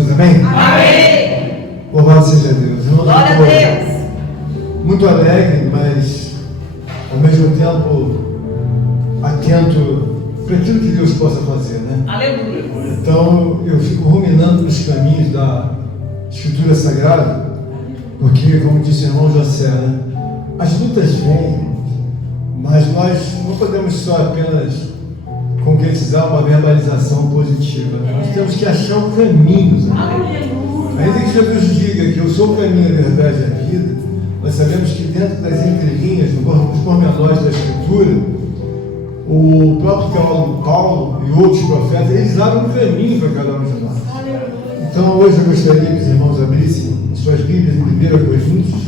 diz amém? Amém. Louvado seja Deus. Glória a Deus. Muito alegre, mas ao mesmo tempo atento para aquilo que Deus possa fazer, né? Aleluia. Então eu fico ruminando nos caminhos da Escritura Sagrada, porque, como disse o irmão José, né? As lutas vêm, mas nós não podemos só apenas concretizar uma verbalização positiva, né? Nós temos que achar o caminho. Né? Ainda que Jesus diga que eu sou o caminho, a verdade e a vida, nós sabemos que dentro das entrelinhas, nos pormenores da Escritura, o próprio teólogo Paulo e outros profetas, eles abrem um caminho para cada um de nós. Então hoje eu gostaria que os irmãos abrissem suas Bíblias em 1 Coríntios.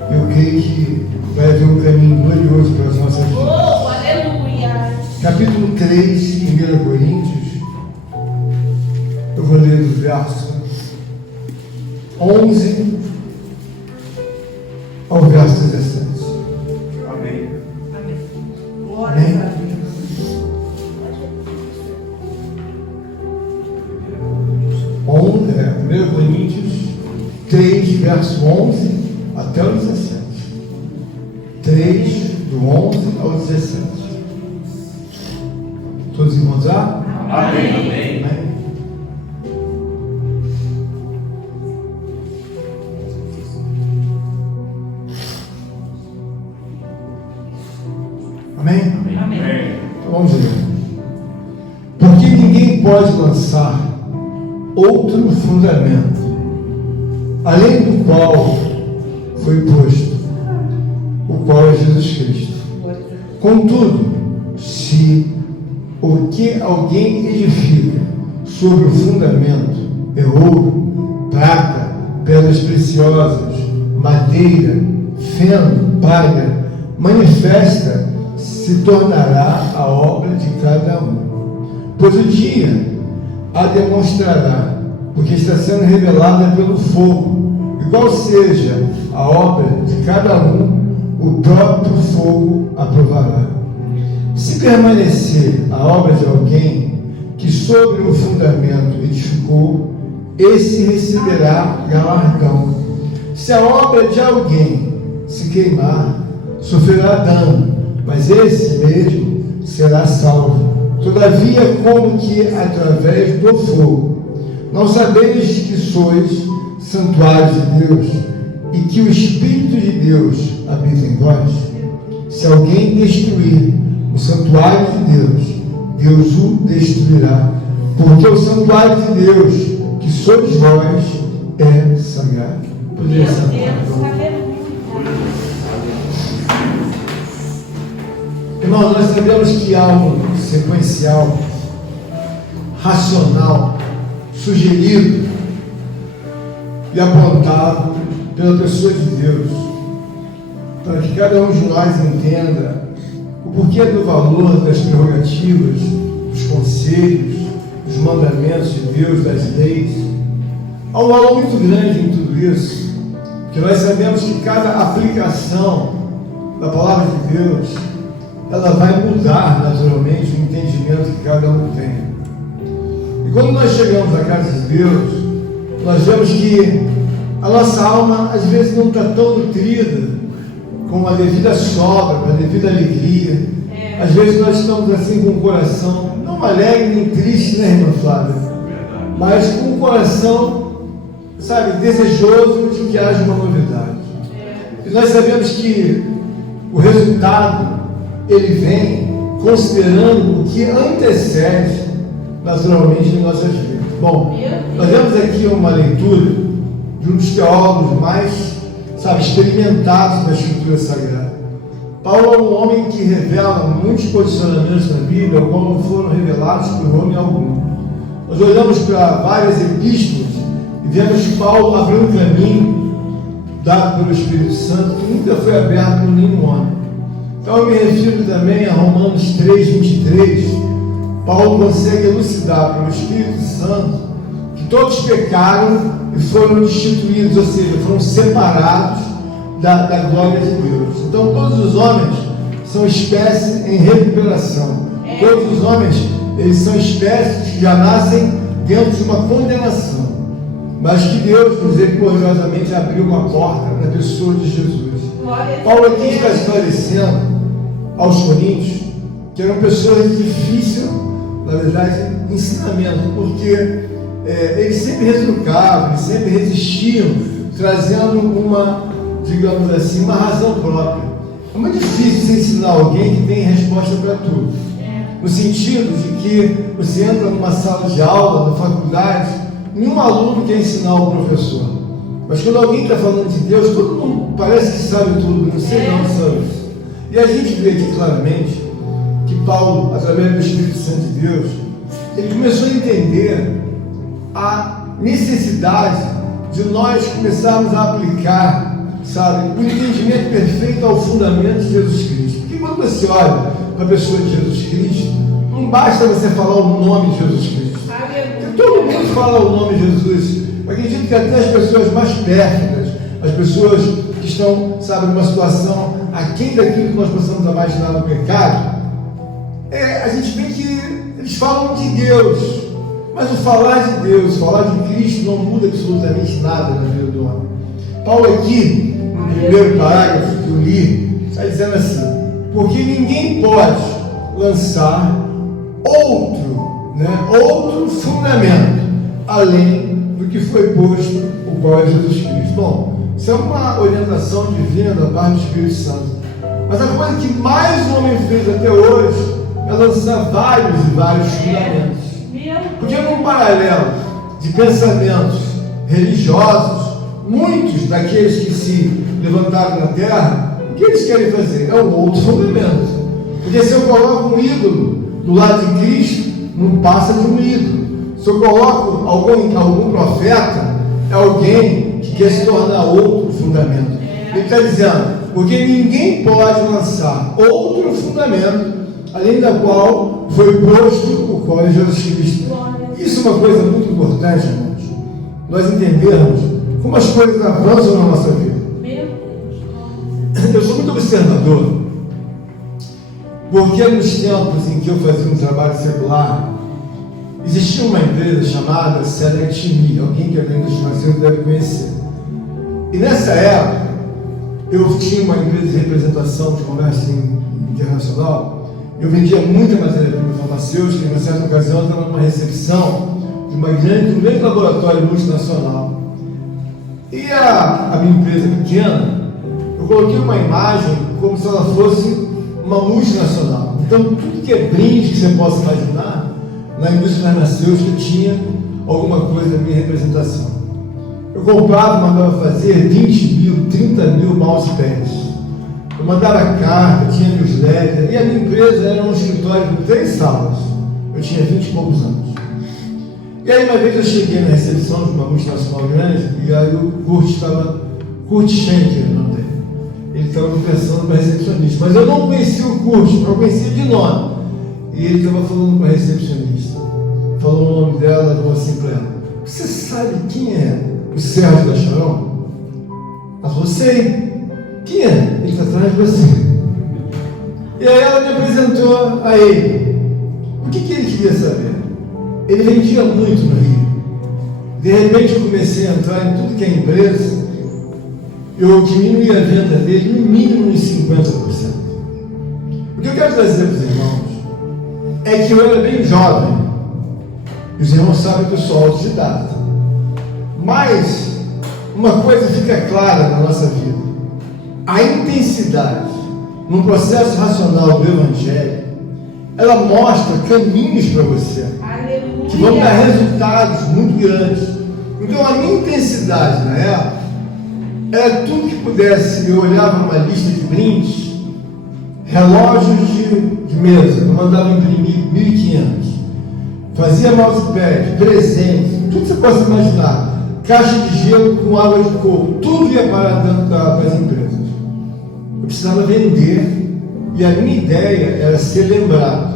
Eu creio que vai haver um caminho glorioso para as nossas vidas. Oh, aleluia! Capítulo 3, 1 Coríntios. Eu vou ler do verso 11 ao verso 17. Amém. Amém. Amém. a Deus. 1 Coríntios 3, verso 11 até o 17. 3, do 11 ao 17. Todos encontrar? Amém. Amém. Amém? Amém. Então vamos ler. Porque ninguém pode lançar outro fundamento, além do qual foi posto, o qual é Jesus Cristo. Contudo, se o que alguém edifica sobre o fundamento é ouro, prata, pedras preciosas, madeira, feno, palha, manifesta se tornará a obra de cada um. Pois o dia a demonstrará, porque está sendo revelada pelo fogo, e qual seja a obra de cada um, o próprio fogo aprovará. Se permanecer a obra de alguém que sobre o fundamento edificou, esse receberá galardão. Se a obra de alguém se queimar, sofrerá dano, mas esse mesmo será salvo. Todavia, como que através do fogo. Não sabeis que sois santuários de Deus e que o Espírito de Deus habita em vós? Se alguém destruir o santuário de Deus, Deus o destruirá, porque o santuário de Deus, que sois vós, é sagrado. Poderia Meu ser. Deus, aleluia. Irmão, nós sabemos que há um sequencial racional sugerido e apontado pela pessoa de Deus, para que cada um de nós entenda o porquê do valor das prerrogativas, dos conselhos, dos mandamentos de Deus, das leis. Há um valor muito grande em tudo isso, porque nós sabemos que cada aplicação da palavra de Deus, ela vai mudar naturalmente o entendimento que cada um tem. E quando nós chegamos à casa de Deus, nós vemos que a nossa alma às vezes não está tão nutrida com a devida sobra, com a devida alegria. Às vezes nós estamos assim com o coração não alegre nem triste, né, irmã Flávia? Mas com o coração, sabe, desejoso de que haja uma novidade. E nós sabemos que o resultado ele vem considerando o que antecede naturalmente em nossas vidas. Bom, nós vemos aqui uma leitura de um dos teólogos mais, sabe, experimentados da Escritura Sagrada. Paulo é um homem que revela muitos posicionamentos na Bíblia, ao qual não foram revelados por homem algum. Nós olhamos para várias epístolas e vemos Paulo abrir um caminho dado pelo Espírito Santo que nunca foi aberto por nenhum homem. Então eu me refiro também a Romanos 3, 23. Paulo consegue elucidar pelo Espírito Santo que todos pecaram e foram destituídos, ou seja, foram separados da glória de Deus. Então todos os homens são espécies em recuperação. Todos os homens, eles são espécies que já nascem dentro de uma condenação, mas que Deus misericordiosamente abriu uma porta na pessoa de Jesus. Paulo aqui está esclarecendo aos coríntios que eram pessoas de difícil, na verdade, ensinamento, porque eles sempre retrucavam, eles sempre resistiam, trazendo uma, digamos assim, uma razão própria. É muito difícil você ensinar alguém que tem resposta para tudo. No sentido de que você entra numa sala de aula, na faculdade, nenhum aluno quer ensinar o professor. Mas quando alguém está falando de Deus, todo mundo parece que sabe tudo, não sei não sabe isso. E a gente vê aqui claramente que Paulo, através do Espírito Santo de Deus, ele começou a entender a necessidade de nós começarmos a aplicar, sabe, o entendimento perfeito ao fundamento de Jesus Cristo. Porque quando você olha para a pessoa de Jesus Cristo, não basta você falar o nome de Jesus Cristo. Porque todo mundo fala o nome de Jesus. Eu acredito que até as pessoas mais pérfidas, as pessoas que estão, sabe, numa situação aquém daquilo que nós possamos imaginar no pecado, a gente vê que eles falam de Deus, mas o falar de Deus, falar de Cristo não muda absolutamente nada na vida do homem. Paulo aqui, no primeiro parágrafo que eu li, está dizendo assim: porque ninguém pode lançar outro fundamento além do que foi posto, o qual é Jesus Cristo. Bom, isso é uma orientação divina da parte do Espírito Santo. Mas a coisa que mais o homem fez até hoje é lançar vários e vários fundamentos. Porque num paralelo de pensamentos religiosos, muitos daqueles que se levantaram na terra, o que eles querem fazer? É um outro fundamento. Porque se eu coloco um ídolo do lado de Cristo, não passa de um ídolo. Se eu coloco algum profeta, é alguém que quer se tornar outro fundamento. Ele está dizendo, porque ninguém pode lançar outro fundamento, além da qual foi posto o qual é Jesus Cristo. Isso é uma coisa muito importante, irmãos. Nós entendermos como as coisas avançam na nossa vida. Eu sou muito observador, porque nos tempos em que eu fazia um trabalho secular, existia uma empresa chamada Select Me, alguém que é bem do financeiro deve conhecer. E nessa época, eu tinha uma empresa de representação de comércio internacional. Eu vendia muita matéria-prima farmacêutica e, na certa ocasião, eu estava numa recepção de um grande laboratório multinacional. E a minha empresa pequena, eu coloquei uma imagem como se ela fosse uma multinacional. Então, tudo que é brinde que você possa imaginar, na indústria farmacêutica tinha alguma coisa da minha representação. Eu comprava, mandava fazer 20 mil, 30 mil mousepads. Eu mandava carta, tinha newsletter, e a minha empresa era um escritório com 3 salas. Eu tinha 20 e poucos anos. E aí uma vez eu cheguei na recepção de uma multinacional grande, e aí o Kurt Schenker, o nome dele. Ele estava conversando com a recepcionista, mas eu não conhecia o Kurt, eu conhecia de nome. E ele estava falando com a recepcionista. Falou o nome dela, falou assim para ela: você sabe quem é o Sérgio da Sharon? Ela falou: sei. Quem é? Ele está atrás de você. E aí ela me apresentou a ele. O que ele queria saber? Ele vendia muito no Rio. De repente eu comecei a entrar em tudo que é empresa. Eu diminuí a venda dele no mínimo em 50%. O que eu quero dizer para os irmãos é que eu era bem jovem. E os irmãos sabem que eu sou autodidata. Mas uma coisa fica clara na nossa vida: a intensidade no processo racional do Evangelho, ela mostra caminhos para você. Aleluia. Que vão dar resultados muito grandes. Então a minha intensidade na época era tudo que pudesse. Eu olhava uma lista de brindes, relógios de mesa, eu mandava imprimir 1.500, fazia mousepad, presente, tudo que você possa imaginar, caixa de gelo com água de coco, tudo ia parar dentro das empresas. Eu precisava vender, e a minha ideia era ser lembrado.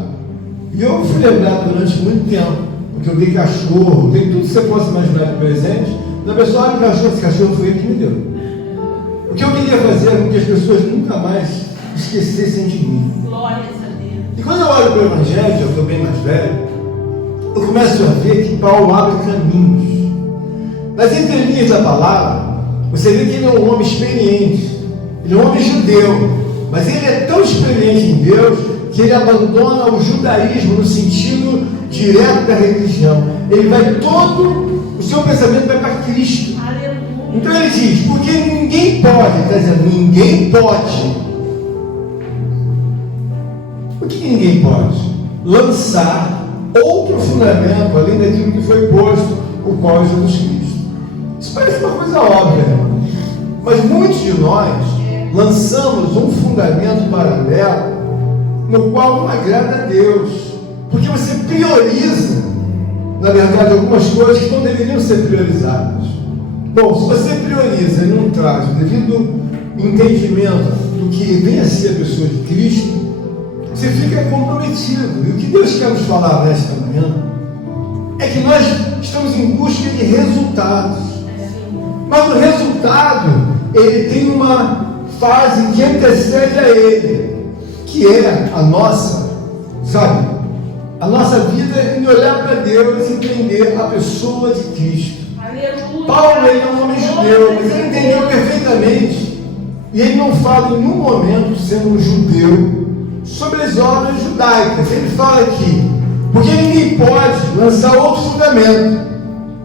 E eu fui lembrado durante muito tempo, porque eu dei cachorro, dei tudo que você possa imaginar de presente. E a pessoa: olha o cachorro, esse cachorro foi ele que me deu. O que eu queria fazer era que as pessoas nunca mais esquecessem de mim. Glórias a Deus. E quando eu olho para o Evangelho, eu estou bem mais velho, eu começo a ver que Paulo abre caminhos. Nas entrelinhas da palavra, você vê que ele é um homem experiente, ele é um homem judeu, mas ele é tão experiente em Deus que ele abandona o judaísmo no sentido direto da religião. Ele vai o seu pensamento vai para Cristo. Aleluia. Então ele diz, porque ninguém pode, está dizendo, ninguém pode. O que ninguém pode? Lançar outro fundamento além daquilo que foi posto, o qual é Jesus Cristo. Isso parece uma coisa óbvia, mas muitos de nós lançamos um fundamento paralelo no qual não agrada a Deus, porque você prioriza, na verdade, algumas coisas que não deveriam ser priorizadas. Bom, se você prioriza e não traz o devido entendimento do que vem a ser a pessoa de Cristo, você fica comprometido. E o que Deus quer nos falar nesta manhã é que nós estamos em busca de resultados. Mas o resultado, ele tem uma fase que antecede a ele, que é a nossa, sabe? A nossa vida em olhar para Deus e entender a pessoa de Cristo. Aleluia. Paulo, ele é um homem judeu, mas ele entendeu perfeitamente. E ele não fala em nenhum momento, sendo um judeu, sobre as obras judaicas. Ele fala aqui, porque ninguém pode lançar outro fundamento.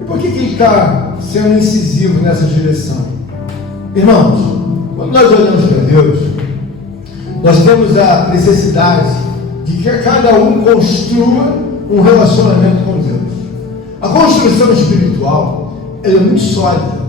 E por que ele está sendo incisivo nessa direção? Irmãos, quando nós olhamos para Deus, nós temos a necessidade de que cada um construa um relacionamento com Deus. A construção espiritual, ela é muito sólida.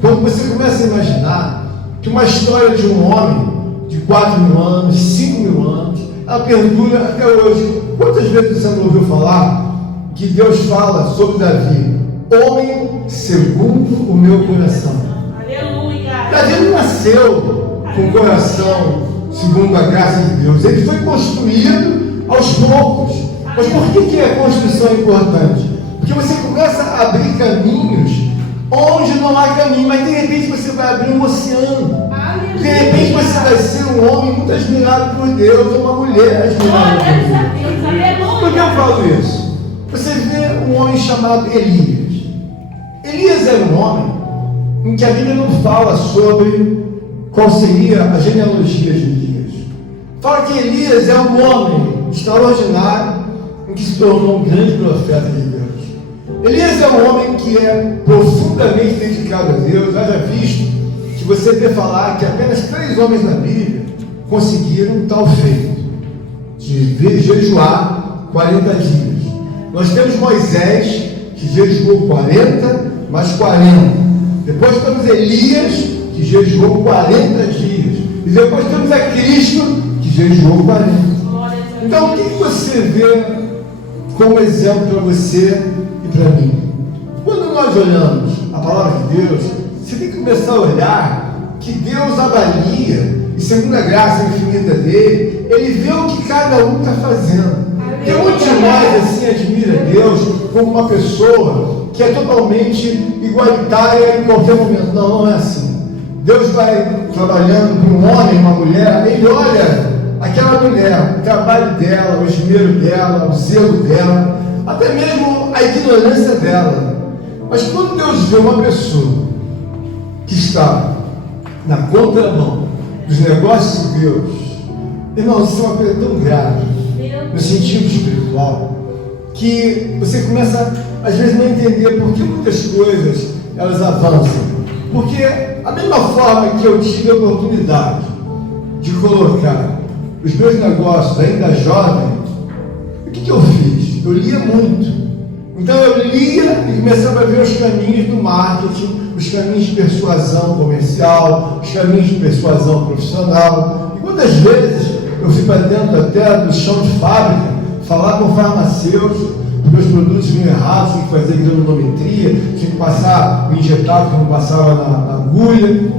Quando você começa a imaginar que uma história de um homem de 4.000 anos, 5.000 anos, ela perdura até hoje. Quantas vezes você não ouviu falar que Deus fala sobre Davi? Homem segundo o meu coração. Aleluia. Davi não nasceu com o coração segundo a graça de Deus. Ele foi construído aos poucos. Mas por que a construção é importante? Porque você começa a abrir caminhos onde não há caminho, mas de repente você vai abrir um oceano. De repente você vai ser um homem muito admirado por Deus, ou uma mulher admirada por Deus. Por que eu falo isso? Você vê um homem chamado Elias. Elias era um homem em que a Bíblia não fala sobre qual seria a genealogia de Elias. Fala que Elias é um homem extraordinário em que se tornou um grande profeta de Deus. Elias é um homem que é profundamente dedicado a Deus. Haja visto que você vê falar que apenas 3 homens na Bíblia conseguiram tal feito, de jejuar 40 dias. Nós temos Moisés, que jejuou 40 mais 40. Depois temos Elias, que jejuou 40 dias. E depois temos a Cristo, que jejuou 40. Então, o que você vê como exemplo para você e para mim? Quando nós olhamos a palavra de Deus, você tem que começar a olhar que Deus avalia, e segundo a graça infinita dele, ele vê o que cada um está fazendo. Tem muitos de nós assim admira Deus como uma pessoa que é totalmente igualitária em qualquer momento. Não, não é assim. Deus vai trabalhando com um homem, uma mulher, ele olha aquela mulher, o trabalho dela, o esmero dela, o zelo dela, até mesmo a ignorância dela. Mas quando Deus vê uma pessoa que está na contramão dos negócios de Deus, irmão, isso é uma coisa tão grave, no sentido espiritual, que você começa, às vezes, a não entender por que muitas coisas elas avançam. Porque a mesma forma que eu tive a oportunidade de colocar os meus negócios ainda jovem, o que eu fiz? Eu lia muito. Então eu lia e começava a ver os caminhos do marketing, os caminhos de persuasão comercial, os caminhos de persuasão profissional. E quantas vezes eu fui para dentro até do chão de fábrica, falar com farmacêuticos, os meus produtos vinham errados, tinha que fazer granulometria, tinha que passar o injetável que não passava na agulha.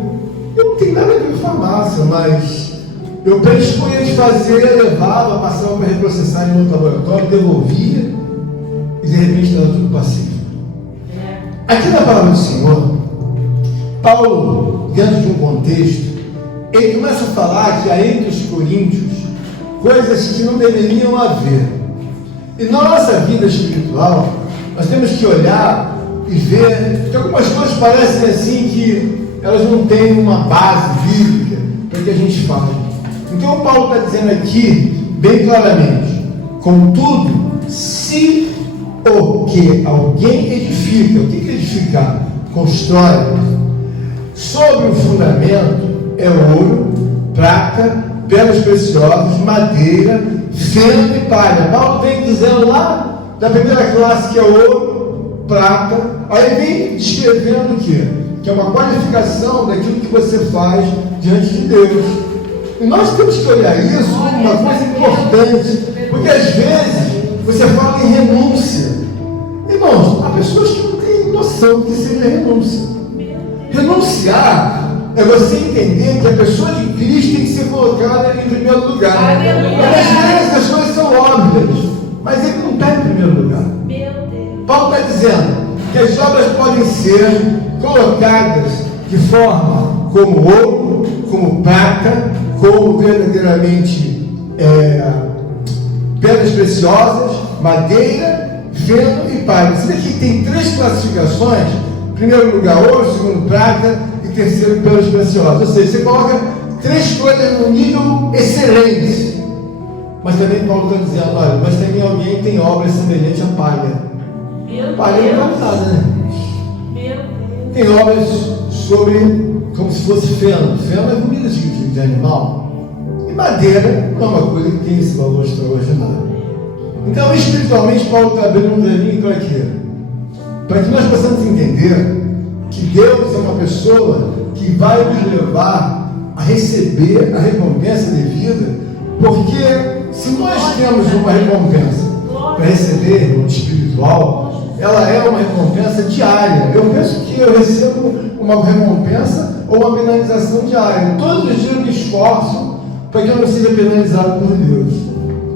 Eu não tenho nada a ver com farmácia, mas eu predisponha de fazer, levava, passava para reprocessar em outro laboratório, devolvia, e de repente estava tudo pacífico. Aqui na palavra do Senhor, Paulo, dentro de um contexto, ele começa a falar que há entre os coríntios coisas que não deveriam haver. E na nossa vida espiritual, nós temos que olhar e ver que algumas coisas parecem assim que elas não têm uma base bíblica para que a gente fale. Então Paulo está dizendo aqui, bem claramente, contudo, se o que alguém edifica, o que é edificar? Constrói sobre o fundamento é ouro, prata, pedras preciosas, madeira, feno e palha. Paulo vem dizendo lá da primeira classe que é ouro, prata, aí vem descrevendo o quê? Que é uma qualificação daquilo que você faz diante de Deus. E nós temos que olhar isso como uma coisa importante, porque às vezes você fala em renúncia. Irmãos, há pessoas que não têm noção do que seria renúncia. Renunciar é você entender que a pessoa de Cristo tem que ser colocada em primeiro lugar. Mas às vezes as coisas são óbvias, mas ele não está em primeiro lugar. Paulo está dizendo que as obras podem ser colocadas de forma como ouro, como prata, como verdadeiramente pedras preciosas, madeira, feno e palha. Isso daqui tem 3 classificações: em primeiro lugar ouro, segundo prata e terceiro pedras preciosas. Ou seja, você coloca 3 coisas num nível excelente. Mas também Paulo está dizendo, olha, mas também alguém tem obras semelhantes à palha. Palha não vale nada, né? Tem obras sobre, como se fosse feno. Feno é comida de animal. E madeira não é uma coisa que tem esse valor extraordinário. Então, espiritualmente, Paulo está abrindo um caminho para quê? Para que nós possamos entender que Deus é uma pessoa que vai nos levar a receber a recompensa devida, porque se nós temos uma recompensa para receber no espiritual, ela é uma recompensa diária. Eu penso que eu recebo uma recompensa ou uma penalização diária. Todos os dias eu me esforço para que eu não seja penalizado por Deus.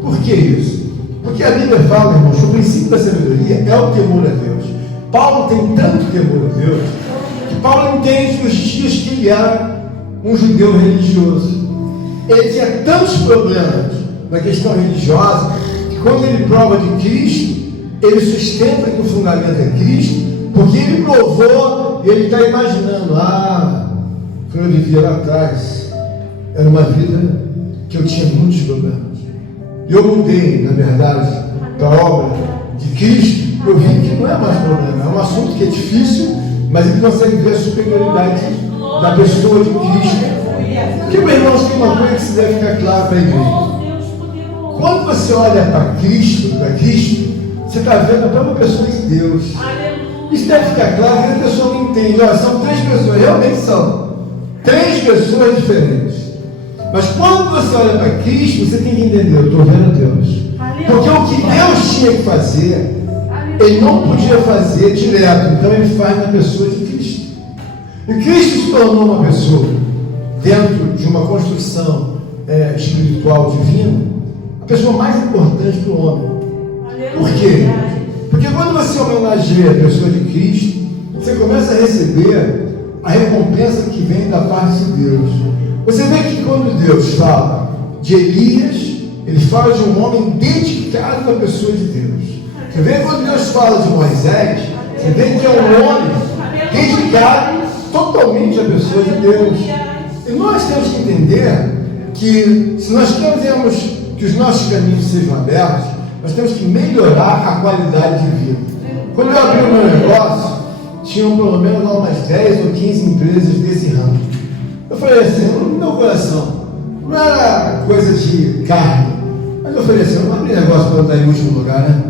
Por que isso? Porque a Bíblia fala, irmãos, que o princípio da sabedoria é o temor a Deus. Paulo tem tanto temor a Deus que Paulo entende os dias que ele era um judeu religioso. Ele tinha tantos problemas na questão religiosa que quando ele prova de Cristo, ele sustenta que o fundamento é Cristo, porque ele provou e ele está imaginando, quando eu vivia lá atrás, era uma vida que eu tinha muitos problemas. E eu mudei, na verdade, para a obra de Cristo. Eu vi que não é mais problema, é um assunto que é difícil, mas ele consegue ver a superioridade da pessoa de Cristo. Porque, meus irmãos, tem uma coisa que se deve ficar claro para a igreja. Quando você olha para Cristo, você está vendo a própria pessoa de Deus. Isso deve ficar claro que a pessoa não entende. Olha, são 3 pessoas, realmente são 3 pessoas diferentes. Mas quando você olha para Cristo, você tem que entender, eu estou vendo Deus. Porque o que Deus tinha que fazer, Ele não podia fazer direto, então Ele faz na pessoa de Cristo. E Cristo se tornou uma pessoa dentro de uma construção espiritual divina, a pessoa mais importante para o homem. Por quê? Porque quando você homenageia a pessoa de Cristo, você começa a receber a recompensa que vem da parte de Deus. Você vê que quando Deus fala de Elias, Ele fala de um homem dedicado à pessoa de Deus. Você vê quando Deus fala de Moisés, você vê que é um homem dedicado totalmente à pessoa de Deus. E nós temos que entender que se nós queremos que os nossos caminhos sejam abertos, nós temos que melhorar a qualidade de vida. Quando eu abri o meu negócio, tinham pelo menos umas 10 ou 15 empresas desse ramo. Eu falei assim, no meu coração, não era coisa de carne, mas eu falei assim, eu não abri negócio para eu estar em último lugar, né?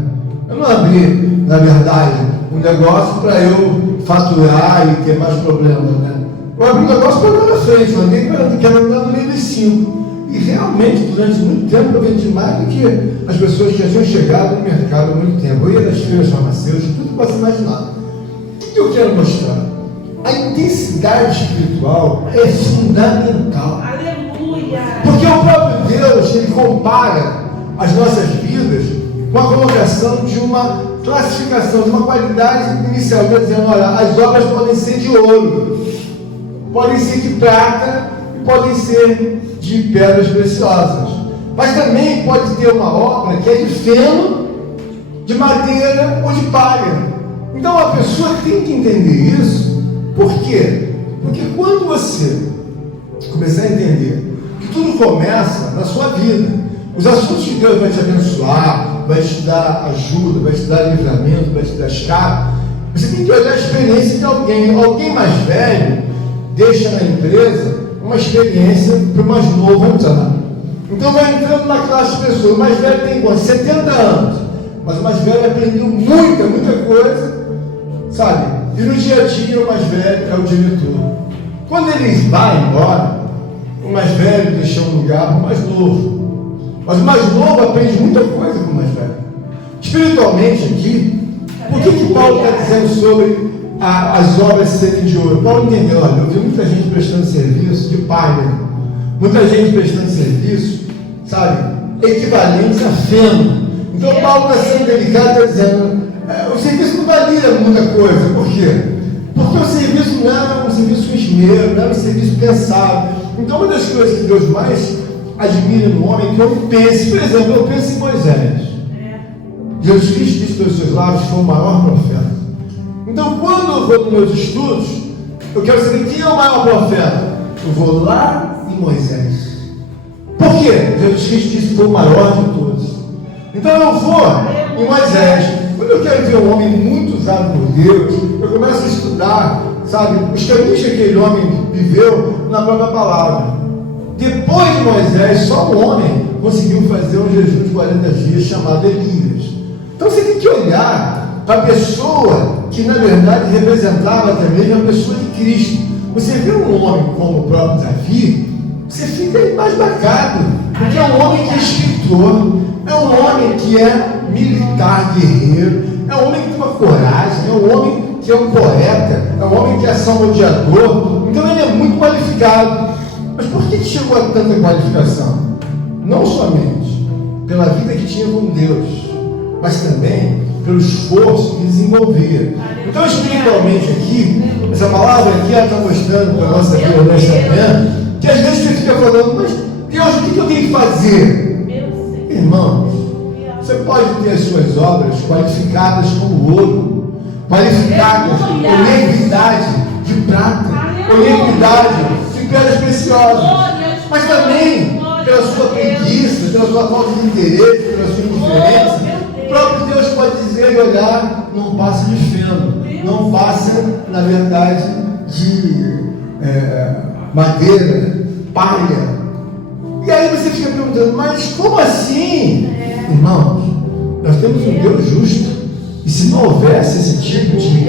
Eu não abri, na verdade, um negócio para eu faturar e ter mais problemas, né? Eu abri um negócio para eu estar na frente, eu andei quero andar no meio dos 5. E realmente, durante muito tempo, eu vendi mais do que as pessoas que já tinham chegado no mercado há muito tempo. Eu ia nas feiras farmacêuticas, tudo que você imaginar. O que eu quero mostrar? A intensidade espiritual é fundamental. Aleluia! Porque o próprio Deus, Ele compara as nossas vidas com a colocação de uma classificação, de uma qualidade inicial. Ele está dizendo, olha, as obras podem ser de ouro, podem ser de prata e podem ser de pedras preciosas. Mas também pode ter uma obra que é de feno de madeira ou de palha. Então a pessoa tem que entender isso. Por quê? Porque quando você começar a entender que tudo começa na sua vida, os assuntos que Deus vai te abençoar, vai te dar ajuda, vai te dar livramento, vai te dar escape, você tem que olhar a experiência de alguém mais velho deixa na empresa uma experiência para o mais novo entrar. Então vai entrando na classe de pessoas. O mais velho tem quanto? 70 anos. Mas o mais velho aprendeu muita coisa, sabe? E no dia a dia o mais velho é o diretor. Quando eles vão embora, o mais velho deixa um lugar para o mais novo. Mas o mais novo aprende muita coisa com o mais velho. Espiritualmente aqui, por que Paulo está dizendo sobre as obras serem de ouro? Paulo entendeu, olha, eu vi muita gente prestando serviço de palha, muita gente prestando serviço, sabe, equivalentes a feno. Então Paulo está sendo delicado, está dizendo, o serviço não valia muita coisa. Por quê? Porque o serviço não era um serviço com esmero, não era um serviço pensado. Então uma das coisas que Deus mais admira no homem é que o homem pense. Por exemplo, eu penso em Moisés. Jesus Cristo disse pelos seus lábios que foi o maior profeta. Então, quando eu vou nos meus estudos, eu quero saber quem é o maior profeta. Eu vou lá em Moisés. Por quê? Jesus Cristo disse que foi o maior de todos. Então, eu vou em Moisés. Quando eu quero ver um homem muito usado por Deus, eu começo a estudar, sabe, os caminhos que aquele homem viveu na própria palavra. Depois de Moisés, só um homem conseguiu fazer um jejum de 40 dias chamado Elias. Então você tem que olhar para a pessoa que na verdade representava também a pessoa de Cristo. Você vê um homem como o próprio Davi, você fica embasbacado, porque é um homem que é escritor, é um homem que é militar, guerreiro, é um homem que tem uma coragem, é um homem que é um poeta, é um homem que é salmodiador. Então ele é muito qualificado. Mas por que chegou a tanta qualificação? Não somente pela vida que tinha com Deus, mas também pelo esforço que desenvolvia. Então, espiritualmente aqui, essa palavra aqui, ela está mostrando para a nossa vida nesta manhã, que às vezes você fica falando, mas Deus, o que eu tenho que fazer? Irmãos, você pode ter as suas obras qualificadas como ouro, qualificadas com leviidade de prata, com leviidade de pedras preciosas, mas também pela sua preguiça, pela sua falta de interesse, pela sua indiferença. O próprio Deus pode dizer e olhar, não passa de feno, não passa, na verdade, de madeira, palha. E aí você fica perguntando, mas como assim? Irmãos, nós temos um Deus justo, e se não houvesse esse tipo de,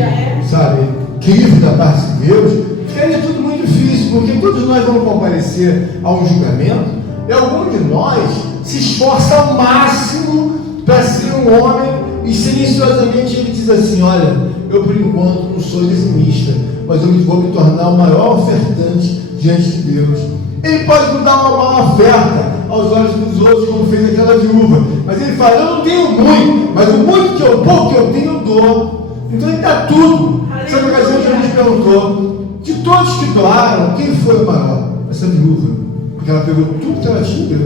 sabe, crivo da parte de Deus, ficaria tudo muito difícil, porque todos nós vamos comparecer a um julgamento, e algum de nós se esforça ao máximo para ser um homem, e silenciosamente ele diz assim, olha, eu por enquanto não sou dizimista, mas eu vou me tornar o maior ofertante diante de Deus. Ele pode não dar uma oferta aos olhos dos outros, como fez aquela viúva, mas ele fala, eu não tenho muito, mas o muito que eu, pouco que eu tenho, eu dou. Então ele dá tudo. Essa ocasião que a gente perguntou, de todos que doaram, quem foi o maior? Essa viúva, porque ela pegou tudo que ela tinha.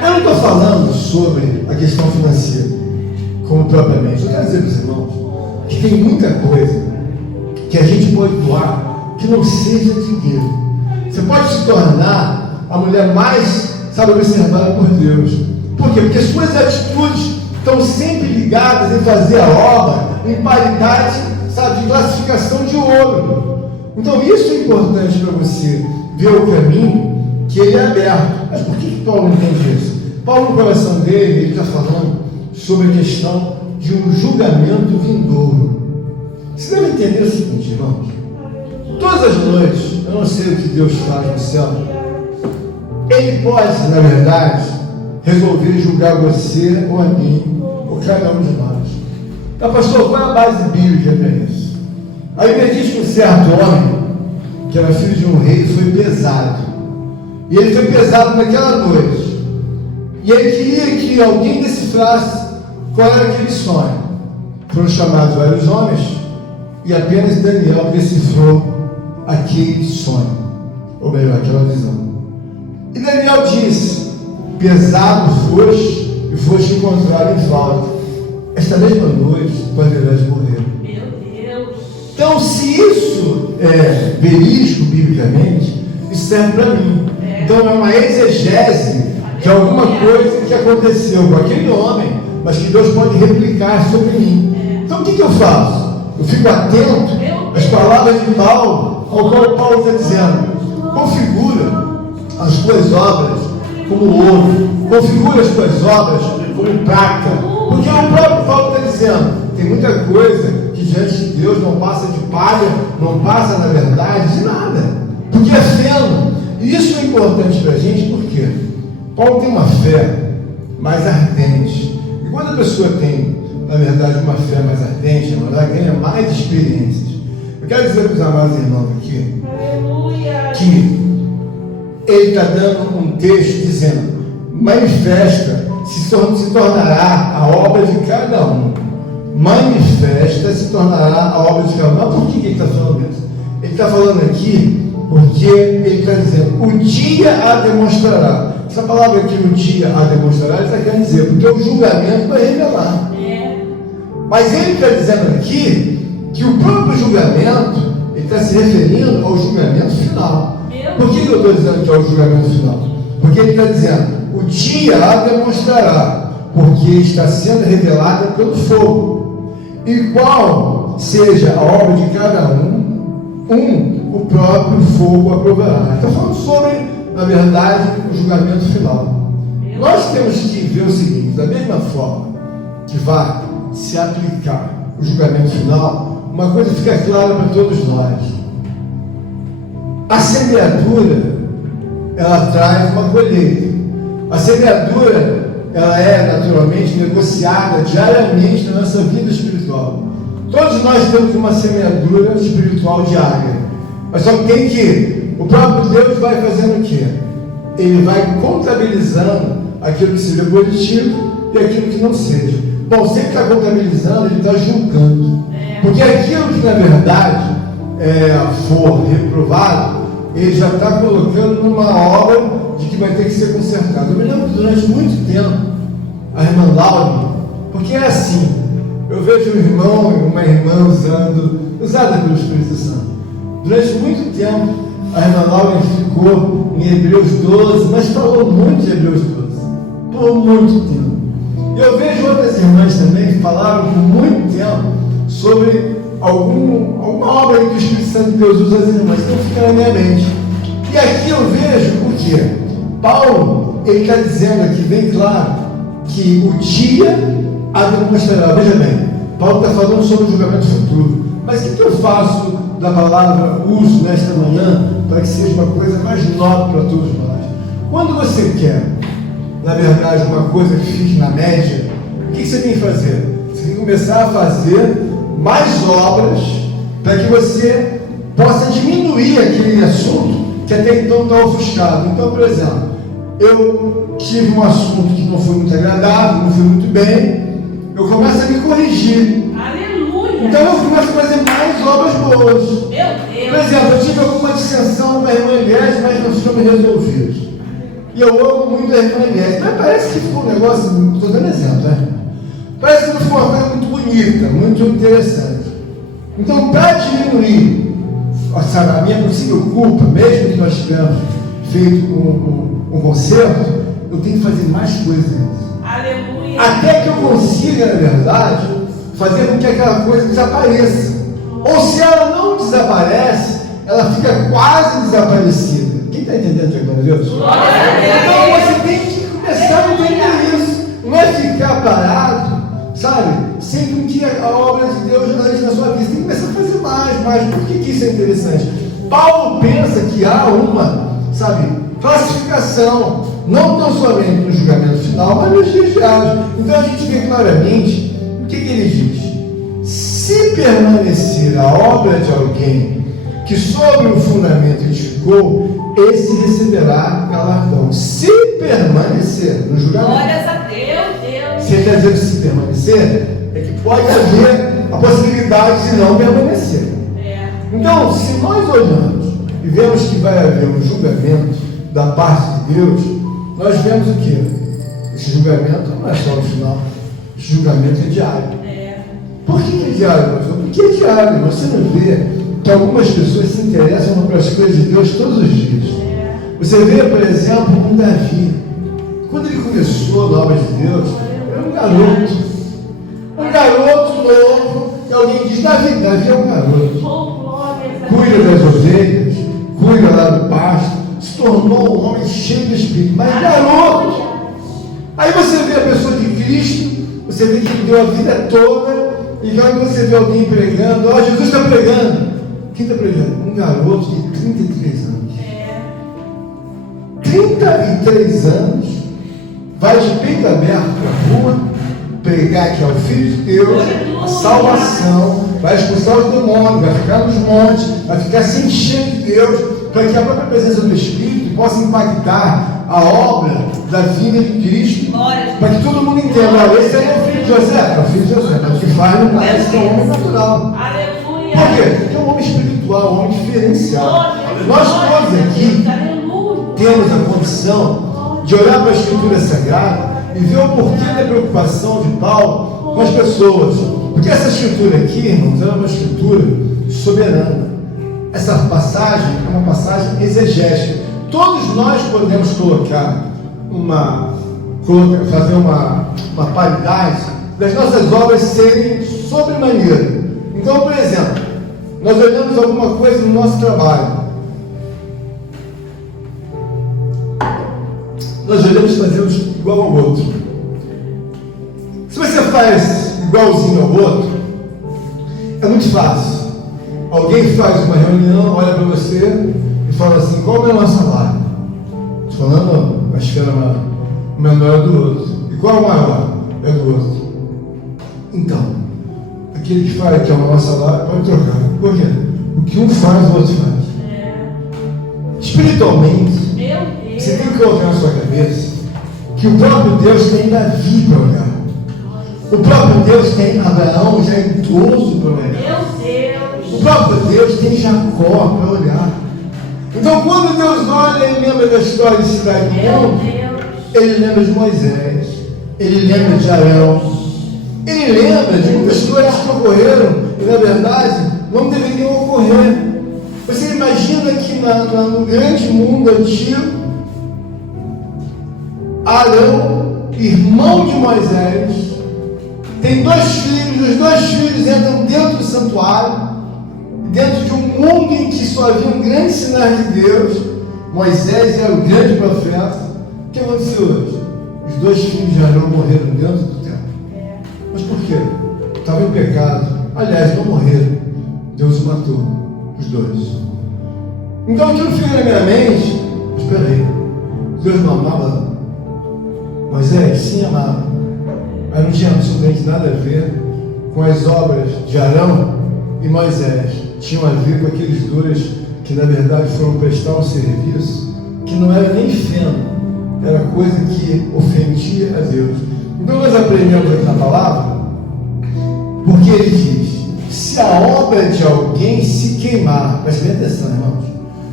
Eu não estou falando sobre a questão financeira, como propriamente. Eu quero dizer para os irmãos que tem muita coisa que a gente pode doar que não seja dinheiro. Você pode se tornar a mulher mais, sabe, observada por Deus. Por quê? Porque as suas atitudes estão sempre ligadas em fazer a obra em paridade, sabe, de classificação de ouro. Então isso é importante para você ver o caminho que ele é aberto. Mas por que Paulo entende isso? Paulo, no coração dele, ele está falando sobre a questão de um julgamento vindouro. Você deve entender o seguinte, irmãos. Todas as noites, eu não sei o que Deus faz no céu, ele pode, na verdade, resolver julgar você ou a mim, ou cada um de nós. Então, pastor, qual é a base bíblica para isso? A Bíblia diz que um certo homem, que era filho de um rei, foi pesado. E ele foi pesado naquela noite. E ele queria que alguém decifrasse qual era aquele sonho. Foram chamados vários homens, e apenas Daniel decifrou aquele sonho, ou melhor, aquela visão. E Daniel disse, pesado foste, e foste encontrado em falta. esta mesma noite tu haverás de morrer. Meu Deus. Então, se isso é verídico biblicamente, isso serve para mim. Então, é uma exegese de alguma coisa que aconteceu com aquele homem, mas que Deus pode replicar sobre mim. Então, o que eu faço? Eu fico atento às palavras de Paulo, ao qual Paulo está dizendo: configura as tuas obras como ouro, configura as tuas obras como prata, porque o próprio Paulo está dizendo: tem muita coisa que diante de Deus não passa de palha, não passa, na verdade, de nada, porque é feno. E isso é importante para a gente, porque Paulo tem uma fé mais ardente, e quando a pessoa tem, na verdade, uma fé mais ardente, ela ganha mais experiências. Eu quero dizer para os amados irmãos aqui, Aleluia. que ele está dando um texto dizendo: manifesta se tornará a obra de cada um. Manifesta se tornará a obra de cada um. Mas por que ele está falando isso? Ele está falando aqui porque ele está dizendo: o dia a demonstrará. Essa palavra aqui, o dia a demonstrará, ele está querendo dizer, porque o julgamento vai revelar. Mas ele está dizendo aqui que o próprio julgamento, ele está se referindo ao julgamento final. Por que eu estou dizendo que é o julgamento final? Porque ele está dizendo: o dia a demonstrará, porque está sendo revelada pelo fogo, e qual seja a obra de cada o próprio fogo aprovará. Está falando sobre, na verdade, o julgamento final. Nós temos que ver o seguinte: da mesma forma que vai se aplicar o julgamento final, uma coisa fica clara para todos nós: a semeadura, ela traz uma colheita. A semeadura, ela é naturalmente negociada diariamente na nossa vida espiritual. Todos nós temos uma semeadura espiritual diária, mas só que tem que, o próprio Deus vai fazendo o quê? Ele vai contabilizando aquilo que seja positivo e aquilo que não seja. Bom, se ele está contabilizando, ele está julgando, porque aquilo que na verdade for reprovado, ele já está colocando numa obra de que vai ter que ser consertado. Eu me lembro que durante muito tempo, a irmã Laura, porque é assim, eu vejo um irmão e uma irmã usada pelo Espírito Santo. Durante muito tempo, a irmã Laura ficou em Hebreus 12, mas falou muito de Hebreus 12, por muito tempo. E eu vejo outras irmãs também que falaram por muito tempo sobre alguma obra que o Espírito Santo de Deus usa as irmãs, então fica na minha mente. E aqui eu vejo o quê? Paulo, ele está dizendo aqui bem claro que o dia a demonstrará. Veja bem, Paulo está falando sobre o julgamento futuro, mas o que eu faço da palavra uso nesta manhã para que seja uma coisa mais nobre para todos nós? Quando você quer, na verdade, uma coisa que fique na média, o que você tem que fazer? Você tem que começar a fazer mais obras para que você possa diminuir aquele assunto que até então está ofuscado. Então, por exemplo, eu tive um assunto que não foi muito agradável, não foi muito bem, eu começo a me corrigir. Aleluia. Então eu começo a fazer mais obras boas. Meu Deus. Por exemplo, eu tive alguma dissensão com a irmã Eliette, mas não ficamos resolvidos. E eu amo muito a irmã Eliette, mas parece que ficou um negócio, estou dando exemplo, né? Parece que não ficou uma coisa muito bonita, muito interessante. Então, para diminuir a minha possível culpa, mesmo que nós tivermos feito um concerto, eu tenho que fazer mais coisas. Aleluia. Até que eu consiga, na verdade, fazer com que aquela coisa desapareça. Ou se ela não desaparece, ela fica quase desaparecida. Quem está entendendo aqui, meu Deus? Glória a Deus. Então você tem que começar a entender isso. Não é ficar parado, sabe? Sem com que a obra de Deus ande na sua vida. Você tem que começar a fazer mais. Por que isso é interessante? Paulo pensa que há uma, classificação, não tão somente no julgamento final, mas nos dias diários. Então a gente vê claramente o que ele diz. Se permanecer a obra de alguém que sobre um fundamento edificou, esse receberá galardão. Se permanecer no julgamento. Glórias a Deus. Se ele está dizendo se permanecer, é que pode haver a possibilidade de não permanecer. Então, se nós olhamos e vemos que vai haver um julgamento da parte de Deus, nós vemos o quê? Esse julgamento não é só no final. julgamento é diário. É. Por que é diário, pastor? Porque é diário. Você não vê que algumas pessoas se interessam pelas coisas de Deus todos os dias. Você vê, por exemplo, com Davi. Quando ele começou na obra de Deus, era um garoto. Um garoto novo. E alguém diz, Davi é um garoto. Cuida das ovelhas, cuida lá do pasto. Se tornou um homem cheio de espírito, mas garoto. Aí você vê a pessoa de Cristo, você vê que deu a vida toda, e quando você vê alguém pregando, ó, Jesus está pregando. Quem está pregando? Um garoto de 33 anos. 33 anos, vai de peito aberto para a rua, pregar que é o Filho de Deus, a salvação, vai expulsar os demônios, vai ficar nos montes, vai ficar se enchendo de Deus, para que a própria presença do Espírito possa impactar a obra da vinda de Cristo, para que todo mundo entenda, olha, esse é o filho de José, é o filho de José, mas o que faz não parece que é um homem natural. Aleluia. Por quê? Porque é um homem espiritual, um homem diferencial. Nós todos aqui temos a condição de olhar para a Escritura Sagrada e ver o porquê da preocupação de Paulo com as pessoas. Porque essa Escritura aqui, irmãos, é uma Escritura soberana. Essa passagem é uma passagem exegética. Todos nós podemos fazer uma paridade das nossas obras serem sobremaneira. Então, por exemplo, nós olhamos alguma coisa no nosso trabalho. Nós olhamos e fazemos igual ao outro. Se você faz igualzinho ao outro, é muito fácil. Alguém faz uma reunião, olha para você e fala assim, qual é o nosso salário? Estou falando a esfera menor do outro. E qual é o maior? É do outro. Então, aquele que faz que é o nosso salário, pode trocar. Por quê? O que um faz, o outro faz. Espiritualmente, você tem que colocar na sua cabeça que o próprio Deus tem Davi para olhar. O próprio Deus tem Abraão já idoso para olhar. O próprio Deus tem Jacó para olhar. Então, quando Deus olha, Ele lembra da história de cidade do mundo, Ele lembra de Moisés, Ele lembra de Arão, Ele lembra de muitas coisas que ocorreram e, na verdade, não deveriam ocorrer. Você imagina que no grande mundo antigo, Arão, irmão de Moisés, tem 2 filhos, os 2 filhos entram dentro do santuário, dentro de um mundo em que só havia um grande sinal de Deus. Moisés era o grande profeta. O que aconteceu hoje? Os 2 filhos de Arão morreram dentro do templo. Mas por quê? Estavam em pecado. Aliás, não morreram. Deus os matou, os 2. Então aquilo fica na minha mente. Espera aí, Deus não amava Moisés? Sim, amava. Mas não tinha absolutamente nada a ver com as obras de Arão e Moisés. Tinham a ver com aqueles 2 que na verdade foram prestar um serviço que não era nem feno, era coisa que ofendia a Deus. Então nós aprendemos aqui na palavra, porque ele diz, se a obra de alguém se queimar, preste bem atenção, irmãos,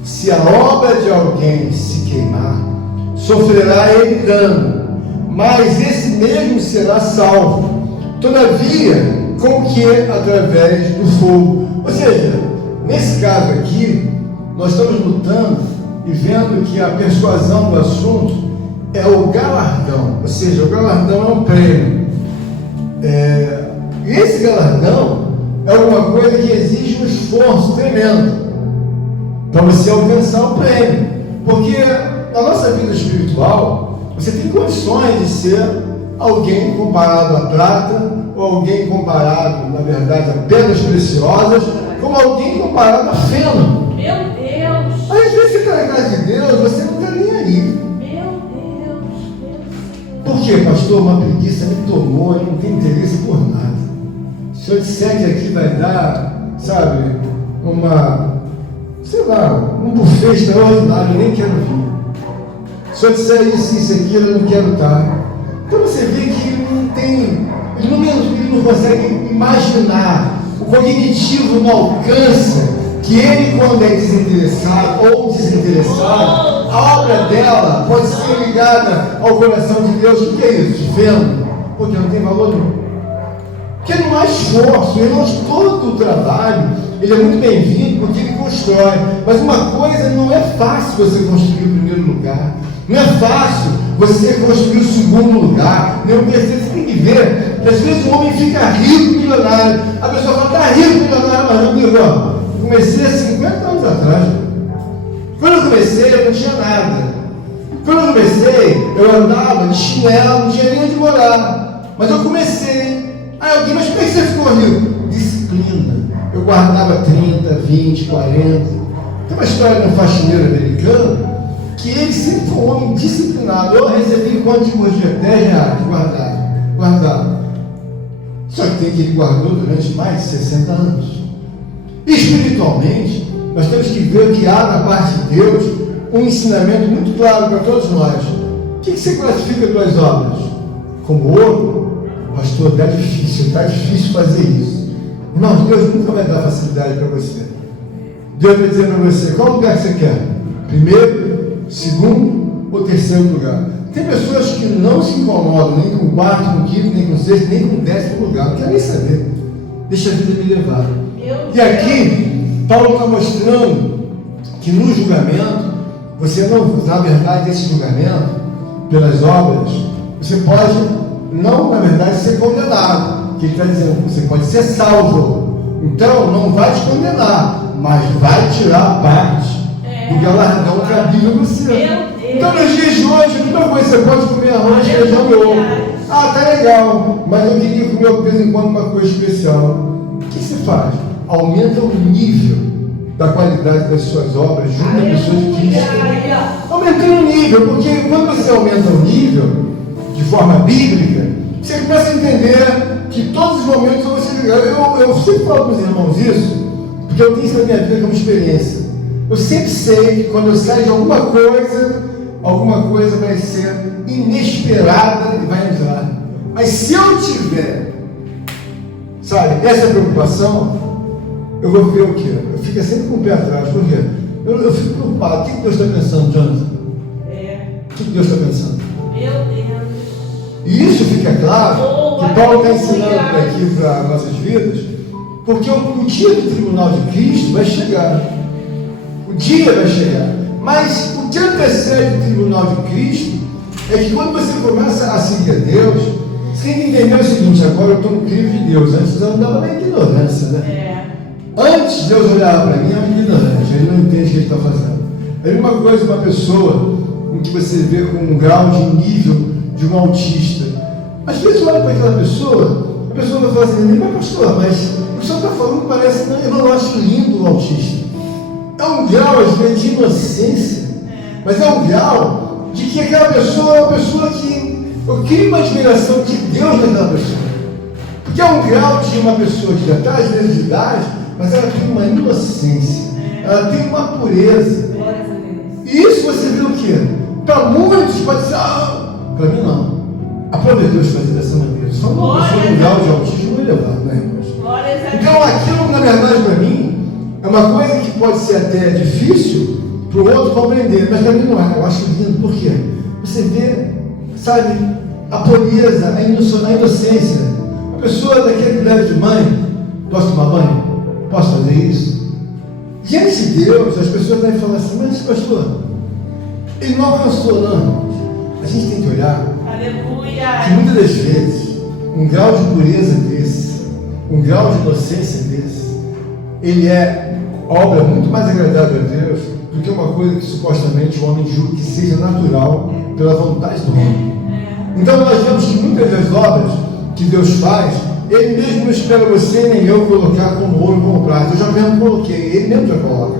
se a obra de alguém se queimar, sofrerá ele dano, mas esse mesmo será salvo, todavia, com que através do fogo. Ou seja, nesse caso aqui, nós estamos lutando e vendo que a persuasão do assunto é o galardão, ou seja, o galardão é um prêmio. E esse galardão é alguma coisa que exige um esforço tremendo para você alcançar o prêmio, porque na nossa vida espiritual você tem condições de ser alguém comparado a prata, ou alguém comparado, na verdade, a pedras preciosas, como alguém comparado a feno. Meu Deus! Às vezes você está na casa de Deus, você não está nem aí. Meu Deus! Por quê, pastor? Uma preguiça me tomou, eu não tenho interesse por nada. Se eu disser que aqui vai dar, sabe, um buffet extraordinário, eu nem quero vir. Se eu disser isso, aquilo, eu não quero estar. Então você vê que ele não consegue imaginar, o cognitivo não alcança que ele, quando é desinteressado ou desinteressado, a obra dela pode ser ligada ao coração de Deus. O que é isso? Feno. Porque não tem valor nenhum. Porque não há esforço, todo o trabalho, ele é muito bem-vindo porque ele constrói. Mas uma coisa, não é fácil você construir o primeiro lugar. Não é fácil você construir o segundo lugar. Nem o terceiro. Você tem que ver que às vezes o homem fica rico, milionário. A pessoa fala, está rico, milionário, mas não amigo, ó. Comecei há 50 anos atrás. Quando eu comecei, eu não tinha nada. Quando eu comecei, eu andava de chinelo, não tinha nem onde morar. Mas eu comecei. Aí alguém, mas como é que você ficou rico? Disciplina. Eu guardava 30, 20, 40. Tem uma história de um faxineiro americano que ele sempre foi um homem disciplinado. Eu recebi quanto por dia? 10 reais guardado. Só que tem que ele guardou durante mais de 60 anos. E espiritualmente, nós temos que ver que há da parte de Deus um ensinamento muito claro para todos nós. O que você classifica tuas obras? Como ouro? Pastor, está difícil fazer isso. Irmão, Deus nunca vai dar facilidade para você. Deus vai dizer para você, qual lugar você quer? Primeiro, segundo ou terceiro lugar? Tem pessoas que não se incomodam nem com o quarto, com o quinto, nem com o sexto, nem com o 10º lugar. Não quero nem saber. Deixa a vida me levar. E aqui, Paulo está mostrando que no julgamento, você não, na verdade, esse julgamento, pelas obras, você pode não, na verdade, ser condenado. Que ele está dizendo, você pode ser salvo. Então, não vai te condenar, mas vai tirar a parte do galardão cabível a você. Então, nos dias de hoje, muita coisa, você pode comer arroz, feijão e ovo. Ah, tá legal, mas eu queria comer de vez em quando uma coisa especial. O que você faz? Aumenta o nível da qualidade das suas obras junto a pessoas de Cristo. Aumentando o nível, porque quando você aumenta o nível, de forma bíblica, você começa a entender que todos os momentos vão ser ligados. Eu sempre falo para os irmãos isso, porque eu tenho isso na minha vida como experiência. Eu sempre sei que quando eu saio de alguma coisa vai ser inesperada e vai entrar. Mas se eu tiver, sabe, essa preocupação, eu vou ver o quê? Eu fico sempre com o pé atrás. Por quê? Eu fico preocupado. O que Deus está pensando, Jonathan? O que Deus está pensando? Meu Deus. E isso fica claro que Paulo está ensinando aqui para nossas vidas, porque o dia do tribunal de Cristo vai chegar. O dia vai chegar. Mas o que antecede o tribunal de Cristo é que quando você começa a seguir a Deus, você tem que entender o seguinte: agora eu estou no crivo de Deus. Antes eu andava na ignorância, né? Antes Deus olhava para mim, é uma ignorância, ele não entende o que ele está fazendo. É uma coisa, uma pessoa em que você vê com um grau de nível de um autista. Às vezes olha para aquela pessoa, a pessoa vai falar assim, mas pastor, mas o que o senhor está falando parece, não, eu não acho lindo o autista. É um grau, às vezes, de inocência, mas é um grau de que aquela pessoa é uma pessoa que eu crio uma admiração de Deus naquela pessoa. Porque é um grau de uma pessoa que já está às vezes de idade, mas ela tem uma inocência, ela tem uma pureza. E isso você vê o quê? Para muitos pode ser, para mim não. Aprove Deus fazer dessa maneira. Só uma pessoa com um grau de autismo elevado, né, irmãos? Então aquilo, na verdade, para mim, é uma coisa que pode ser até difícil para o outro compreender, mas para mim não é. Eu acho lindo. Por quê? Você vê, sabe, a pureza, a inocência. A pessoa daquele leve de mãe, posso tomar banho? Posso fazer isso? Diante de Deus, as pessoas devem falar assim, mas pastor, ele não alcançou, não. A gente tem que olhar que muitas das vezes um grau de pureza desse, um grau de inocência desse, ele é obra muito mais agradável a Deus do que uma coisa que supostamente o homem julga que seja natural pela vontade do homem. Então nós vemos que muitas das obras que Deus faz, Ele mesmo não espera você nem eu colocar como ouro, como prata. Eu já mesmo coloquei, Ele mesmo já coloca.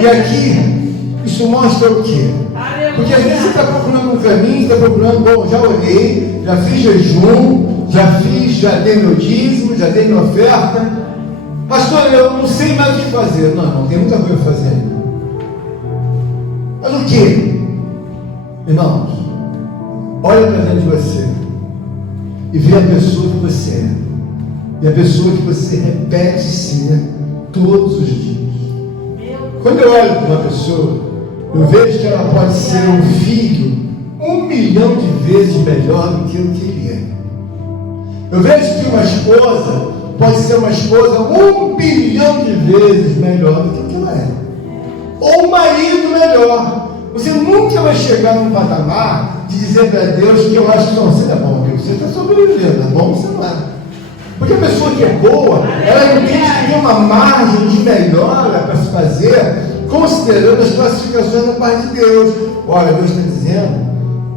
E aqui, isso mostra o quê? Porque às vezes você está procurando um caminho, está procurando, bom, já orei, já fiz jejum, já dei meu dízimo, já dei minha oferta. Pastor, eu não sei mais o que fazer. Não, tem muita coisa a fazer ainda. Mas o quê? Irmãos, olha para dentro de você e vê a pessoa que você é. E a pessoa que você repete ser todos os dias. Quando eu olho para uma pessoa, eu vejo que ela pode ser um filho 1 milhão de vezes melhor do que o que ele é. Eu vejo que uma esposa pode ser uma esposa 1 bilhão de vezes melhor do que ela é. Ou um marido melhor. Você nunca vai chegar num patamar de dizer para Deus que eu acho que não, você é bom, Deus, você está sobrevivendo, é bom você não é. Porque a pessoa que é boa, ela entende que tem uma margem de melhora para se fazer, considerando as classificações da parte de Deus. Olha, Deus está dizendo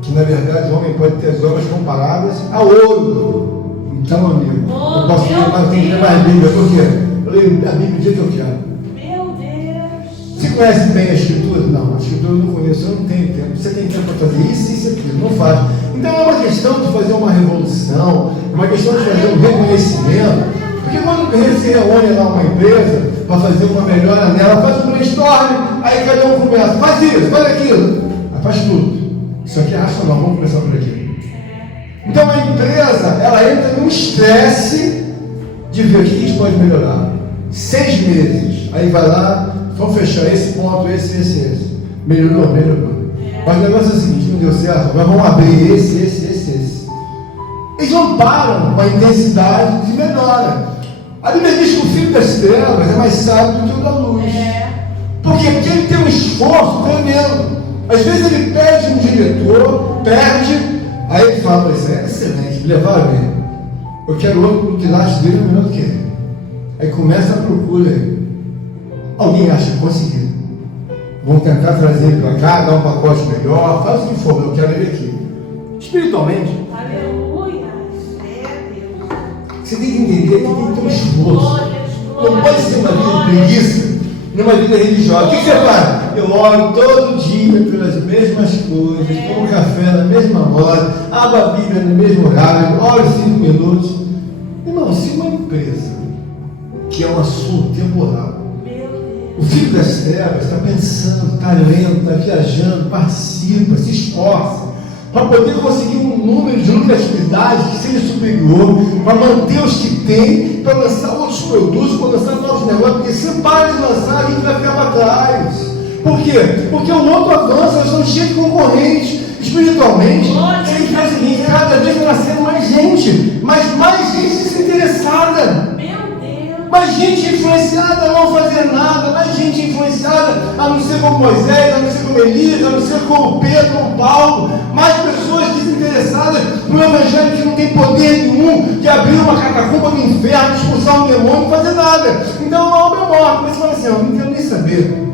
que na verdade o homem pode ter as obras comparáveis a ouro. Então, amigo, eu posso ler mais, tenho que ler mais Bíblia, por quê? Eu leio a Bíblia o dia que eu quero. Meu Deus. Você conhece bem a Escritura? Não, a Escritura eu não conheço, eu não tenho tempo. Você tem tempo para fazer isso, isso e aquilo, não faz. Então é uma questão de fazer uma revolução, é uma questão de fazer um reconhecimento. Porque quando se reúne lá uma empresa para fazer uma melhora nela, faz um brainstorm, aí cada um começa, faz isso, faz aquilo, aí faz tudo. Isso aqui é racional, vamos começar por aqui. Então a empresa, ela entra num estresse de ver o que a gente pode melhorar. 6 meses, aí vai lá, vamos fechar esse ponto, esse. Melhorou. Mas o negócio é o seguinte, não deu certo, agora vamos abrir esse. Eles não param com a intensidade de melhora. A Bíblia diz que o filho das trevas é mais sábio do que o da luz. Por quê? Porque ele tem um esforço tremendo. Às vezes ele perde um diretor, aí ele fala, isso é excelente, levar a ver. Eu quero outro que laste dele melhor do que ele. Aí começa a procura. Alguém acha que conseguiu. Vamos tentar trazer ele para cá, dar um pacote melhor, faz o que for, eu quero ele aqui. Espiritualmente, Aleluia. você tem que entender que tem que ter um esforço. Não pode ser uma vida de preguiça, nem uma vida religiosa. O que você faz? Eu oro todo dia pelas mesmas coisas, tomo café na mesma hora, abro a Bíblia no mesmo horário, oro 5 minutos. Irmão, se uma empresa que é um assunto temporal, o filho das trevas está pensando, está lendo, está viajando, participa, se esforça, para poder conseguir um número de lucratividade que seja superior, para manter os que tem, para lançar outros produtos, para lançar novos negócios, porque se para de lançar, a gente vai ficar para trás. Por quê? Porque o outro avança, nós estamos cheios de concorrentes. Espiritualmente, ele faz o seguinte, cada vez está nascendo mais gente, mas mais gente desinteressada. Mais gente influenciada a não fazer nada, mais gente influenciada a não ser como Moisés, a não ser como Elias, a não ser como Pedro, como Paulo, mais pessoas desinteressadas no evangelho que não tem poder nenhum, de abrir uma catacumba do inferno, expulsar um demônio, não fazer nada. Então uma obra morta, mas você fala assim, eu não quero nem saber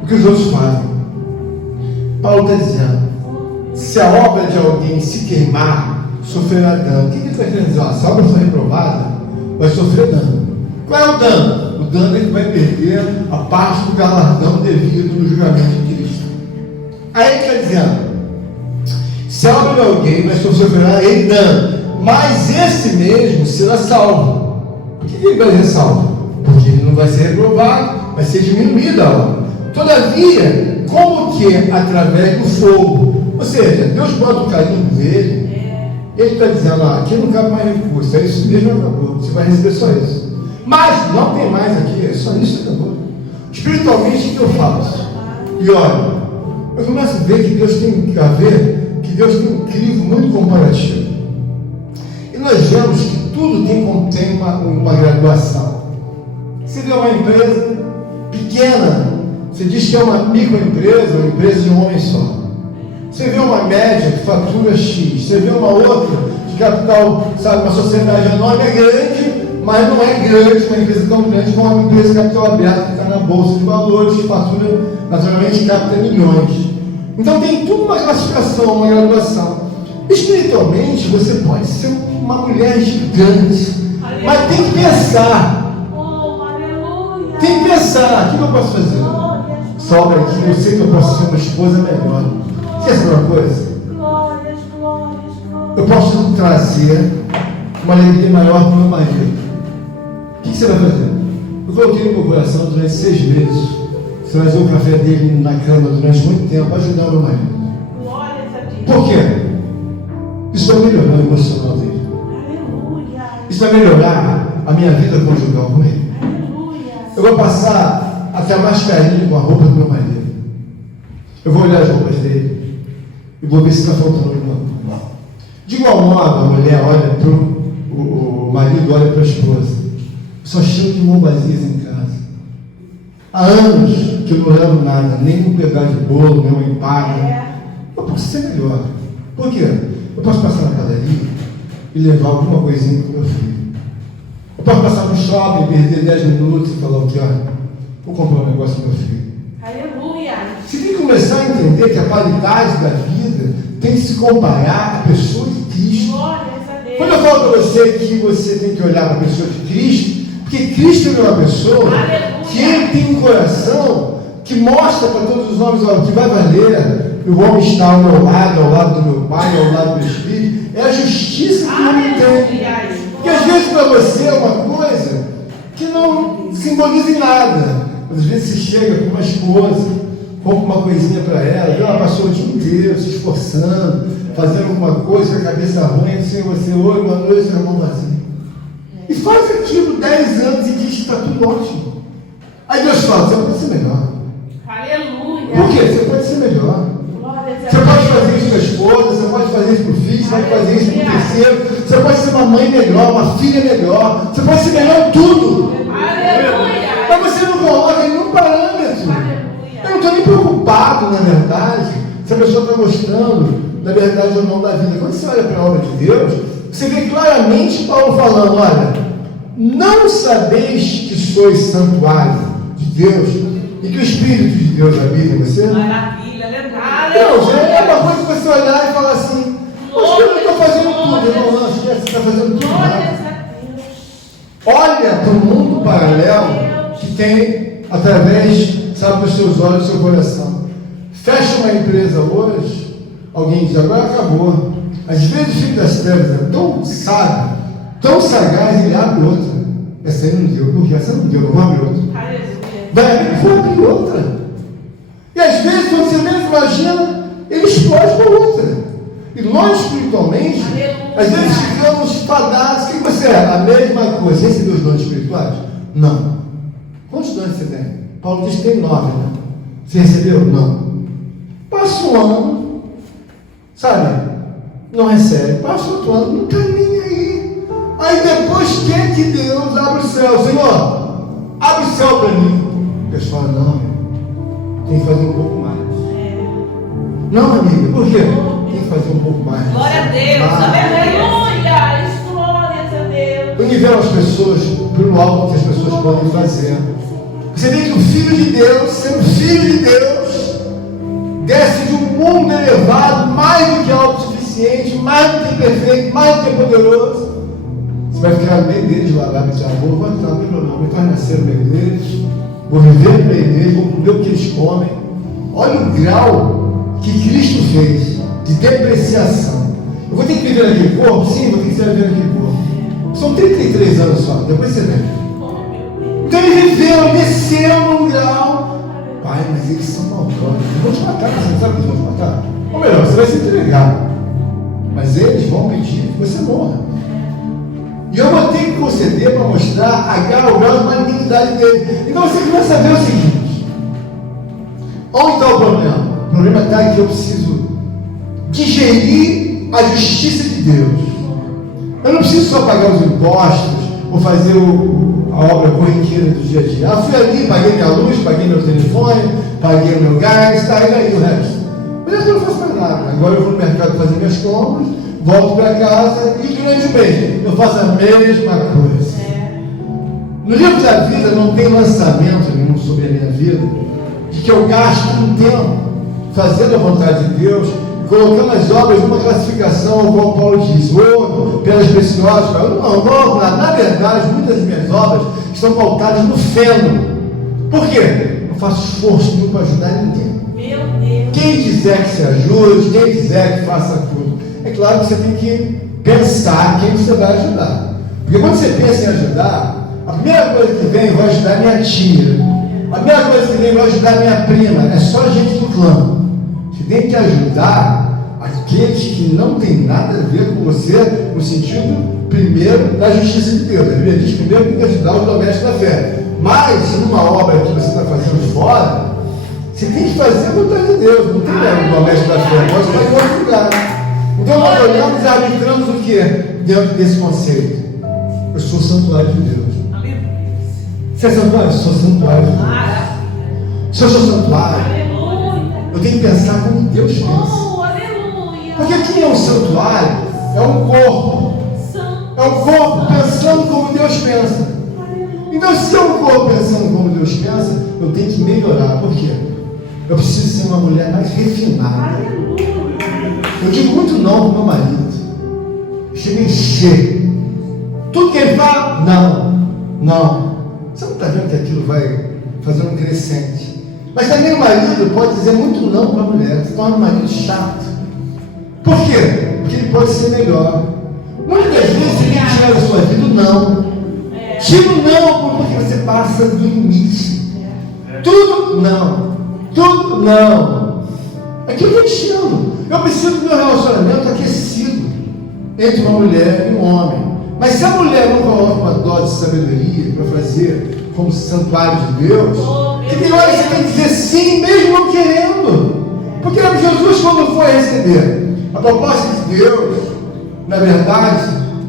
o que os outros fazem. Paulo está dizendo, se a obra de alguém se queimar, sofrerá dano. O que ele está querendo dizer? Se a obra for reprovada, vai sofrer dano. Qual é o dano? O dano é que vai perder a parte do galardão devido no julgamento de Cristo. Aí ele está dizendo, se a obra de alguém vai sofrer ele dano, mas esse mesmo será salvo. Por que ele vai ser salvo? Porque ele não vai ser reprovado, vai ser diminuída a obra. Todavia, como que através do fogo, ou seja, Deus bota o carinho dele, ele está dizendo, aqui não cabe mais recurso, é isso mesmo, acabou, você vai receber só isso. Mas não tem mais aqui, é só isso que acabou. Espiritualmente, o que eu faço? E olha, eu começo a ver que Deus tem a ver, que Deus tem um crivo muito comparativo. E nós vemos que tudo tem uma graduação. Você vê uma empresa pequena, você diz que é uma microempresa, uma empresa de um homem só. Você vê uma média que fatura X, você vê uma outra de capital, sabe, uma sociedade enorme, é grande, mas não é grande, uma empresa tão grande como uma empresa de capital aberto que está na bolsa de valores, que fatura, naturalmente, capta milhões. Então tem tudo uma classificação, uma graduação. Espiritualmente, você pode ser uma mulher gigante, mas tem que pensar. Tem que pensar, o que eu posso fazer? Sobra aqui, eu sei que eu posso ser uma esposa melhor. Quer saber uma coisa? Eu posso trazer uma alegria maior para o meu marido. O que você vai fazer? Eu coloquei no meu coração durante 6 meses trazer o café dele na cama durante muito tempo para ajudar o meu marido. Por quê? Isso vai melhorar o emocional dele. Isso vai melhorar a minha vida conjugal com ele. Eu vou passar até mais carinho com a roupa do meu marido. Eu vou olhar as roupas dele e vou ver se está faltando alguma coisa. De igual modo, a mulher olha para o marido olha para a esposa, só cheio de mão vazias em casa. Há anos que eu não levo nada, nem um pedaço de bolo, nem uma empada. Eu posso ser melhor. Por quê? Eu posso passar na padaria e levar alguma coisinha para o meu filho. Eu posso passar no shopping, perder 10 minutos e falar o que? Olha, vou comprar um negócio para o meu filho. Aleluia. Você tem que começar a entender que a qualidade da vida tem que se comparar à pessoa de Cristo. Glórias a Deus. Quando eu falo para você que você tem que olhar para a pessoa de Cristo, porque Cristo é uma pessoa que ele tem um coração que mostra para todos os homens, olha, que vai valer. O homem está ao meu lado, ao lado do meu Pai, ao lado do meu Espírito. É a justiça que o homem tem. Porque às vezes para você é uma coisa que não simboliza em nada. Às vezes você chega com uma esposa, compra uma coisinha para ela, ela passou o dia inteiro se esforçando, fazendo alguma coisa com a cabeça ruim, assim, você, oi, boa noite, seu irmão vazio. E faz aquilo 10 anos e diz que está tudo ótimo. Aí Deus fala, você pode ser melhor. Aleluia. Por quê? Você pode ser melhor. Glórias a Você Deus. pode fazer isso para a esposa, você pode fazer isso para o filho, você pode fazer isso para o terceiro, você pode ser uma mãe melhor, uma filha melhor, você pode ser melhor em tudo. Aleluia. Mas você não coloca nenhum parâmetro. Eu não estou nem preocupado, na verdade, se a pessoa está gostando da verdade ou não da vida. Quando você olha para a obra de Deus, você vê claramente Paulo falando, olha, não sabeis que sois santuário de Deus e que o Espírito de Deus habita em você? Maravilha, aleluia. Deus, é uma coisa que você olhar e falar assim, poxa, eu não estou fazendo tudo, irmão, não, esquece, você está fazendo tudo Glórias errado. a Deus. Olha para o mundo paralelo que tem através, sabe, dos seus olhos, do seu coração. Fecha uma empresa hoje, alguém diz, agora acabou. Às vezes o filho das trevas é tão sábio, tão sagaz, ele abre outra. Essa aí não deu, porque essa não deu, eu vou abrir outra. Aleluia. Daí vou abrir outra. E às vezes, quando você menos imagina, ele explode para outra. E nós espiritualmente, às vezes ficamos fadados. Quem você é? A mesma coisa. Você recebeu os dons espirituais? Não. Quantos dons você tem? Paulo diz que tem 9, né? Você recebeu? Não. Passa um ano, sabe? Não recebe. Passa outro ano, não está nem aí. Aí depois quer que Deus abra o céu. Senhor, abre o céu para mim. Deus fala, não, tem que fazer um pouco mais. Não, amiga, por quê? Tem que fazer um pouco mais. Glória a Deus. Aleluia. Glórias a Deus. Eu nivelo as pessoas pelo alto que as pessoas podem fazer. Você vê que o Filho de Deus, sendo Filho de Deus, desce de um mundo elevado, mais do que autossuficiente, mais do que perfeito, mais do que poderoso. Você vai ficar no meio deles lá, vai dizer, vou entrar no meu nome, vai nascer no meio deles, vou viver no meio deles, vou comer o que eles comem. Olha o grau que Cristo fez de depreciação. Eu vou ter que viver naquele corpo? Sim, vou ter que viver naquele corpo. São 33 anos só, depois você vê. Então ele viveu, desceu num grau. Pai, mas eles são maldosos. Eles vão te matar, você não sabe que eles vão te matar? Ou melhor, você vai ser entregado. Mas eles vão pedir que você morra. E eu vou ter que conceder para mostrar o grau de malignidade dele. Então você começa a ver o seguinte: onde está o problema? O problema está que eu preciso digerir a justiça de Deus. Eu não preciso só pagar os impostos ou fazer a obra corriqueira do dia a dia. Eu fui ali, paguei minha luz, paguei meu telefone, paguei o meu gás, está aí o resto. Mas eu não faço mais nada. Agora eu vou no mercado fazer minhas compras, volto para casa e durante o mês eu faço a mesma coisa. No livro da vida não tem lançamento nenhum sobre a minha vida, de que eu gasto um tempo fazendo a vontade de Deus, colocando as obras numa classificação, como Paulo diz, ouro, pelas preciosas. Não, na verdade, muitas das minhas obras estão pautadas no feno. Por quê? Eu faço esforço nenhum para ajudar ninguém. Meu Deus. Quem quiser que se ajude, quem quiser que faça tudo. É claro que você tem que pensar quem você vai ajudar. Porque quando você pensa em ajudar, a primeira coisa que vem, vai ajudar minha tia. A primeira coisa que vem, vai ajudar minha prima. É só gente do clã. Você tem que ajudar aqueles que não têm nada a ver com você, no sentido, primeiro, da justiça de Deus. A Bíblia diz primeiro que tem que ajudar os domésticos da fé. Mas, numa obra que você está fazendo fora, você tem que fazer a vontade de Deus. Não tem o doméstico da fé, pode estar em outro lugar. Então nós olhamos e arbitramos o que dentro desse conceito? Eu sou santuário de Deus. Aleluia. Você é santuário? Eu sou santuário de Deus. Maravilha. Se eu sou santuário, Aleluia. eu tenho que pensar como Deus pensa. Oh, aleluia. Porque quem é um santuário é um corpo. É um corpo pensando como Deus pensa. Então, se é um corpo pensando como Deus pensa, eu tenho que melhorar. Por quê? Eu preciso ser uma mulher mais refinada. Eu digo muito não para o meu marido. Chega a encher. Tudo que ele fala, não. Você não está vendo que aquilo vai fazer um crescente. Mas também o marido pode dizer muito não para a mulher. Se torna um marido chato. Por quê? Porque ele pode ser melhor. Muitas vezes ele tira da sua vida o não. Tira o não porque você passa do limite. Tudo não. Aquilo que eu te amo. Eu preciso do meu relacionamento aquecido entre uma mulher e um homem. Mas se a mulher não coloca uma dose de sabedoria para fazer como santuário de Deus, que tem hora que você tem que dizer sim, mesmo não querendo. Porque Jesus, quando foi receber a proposta de Deus, na verdade,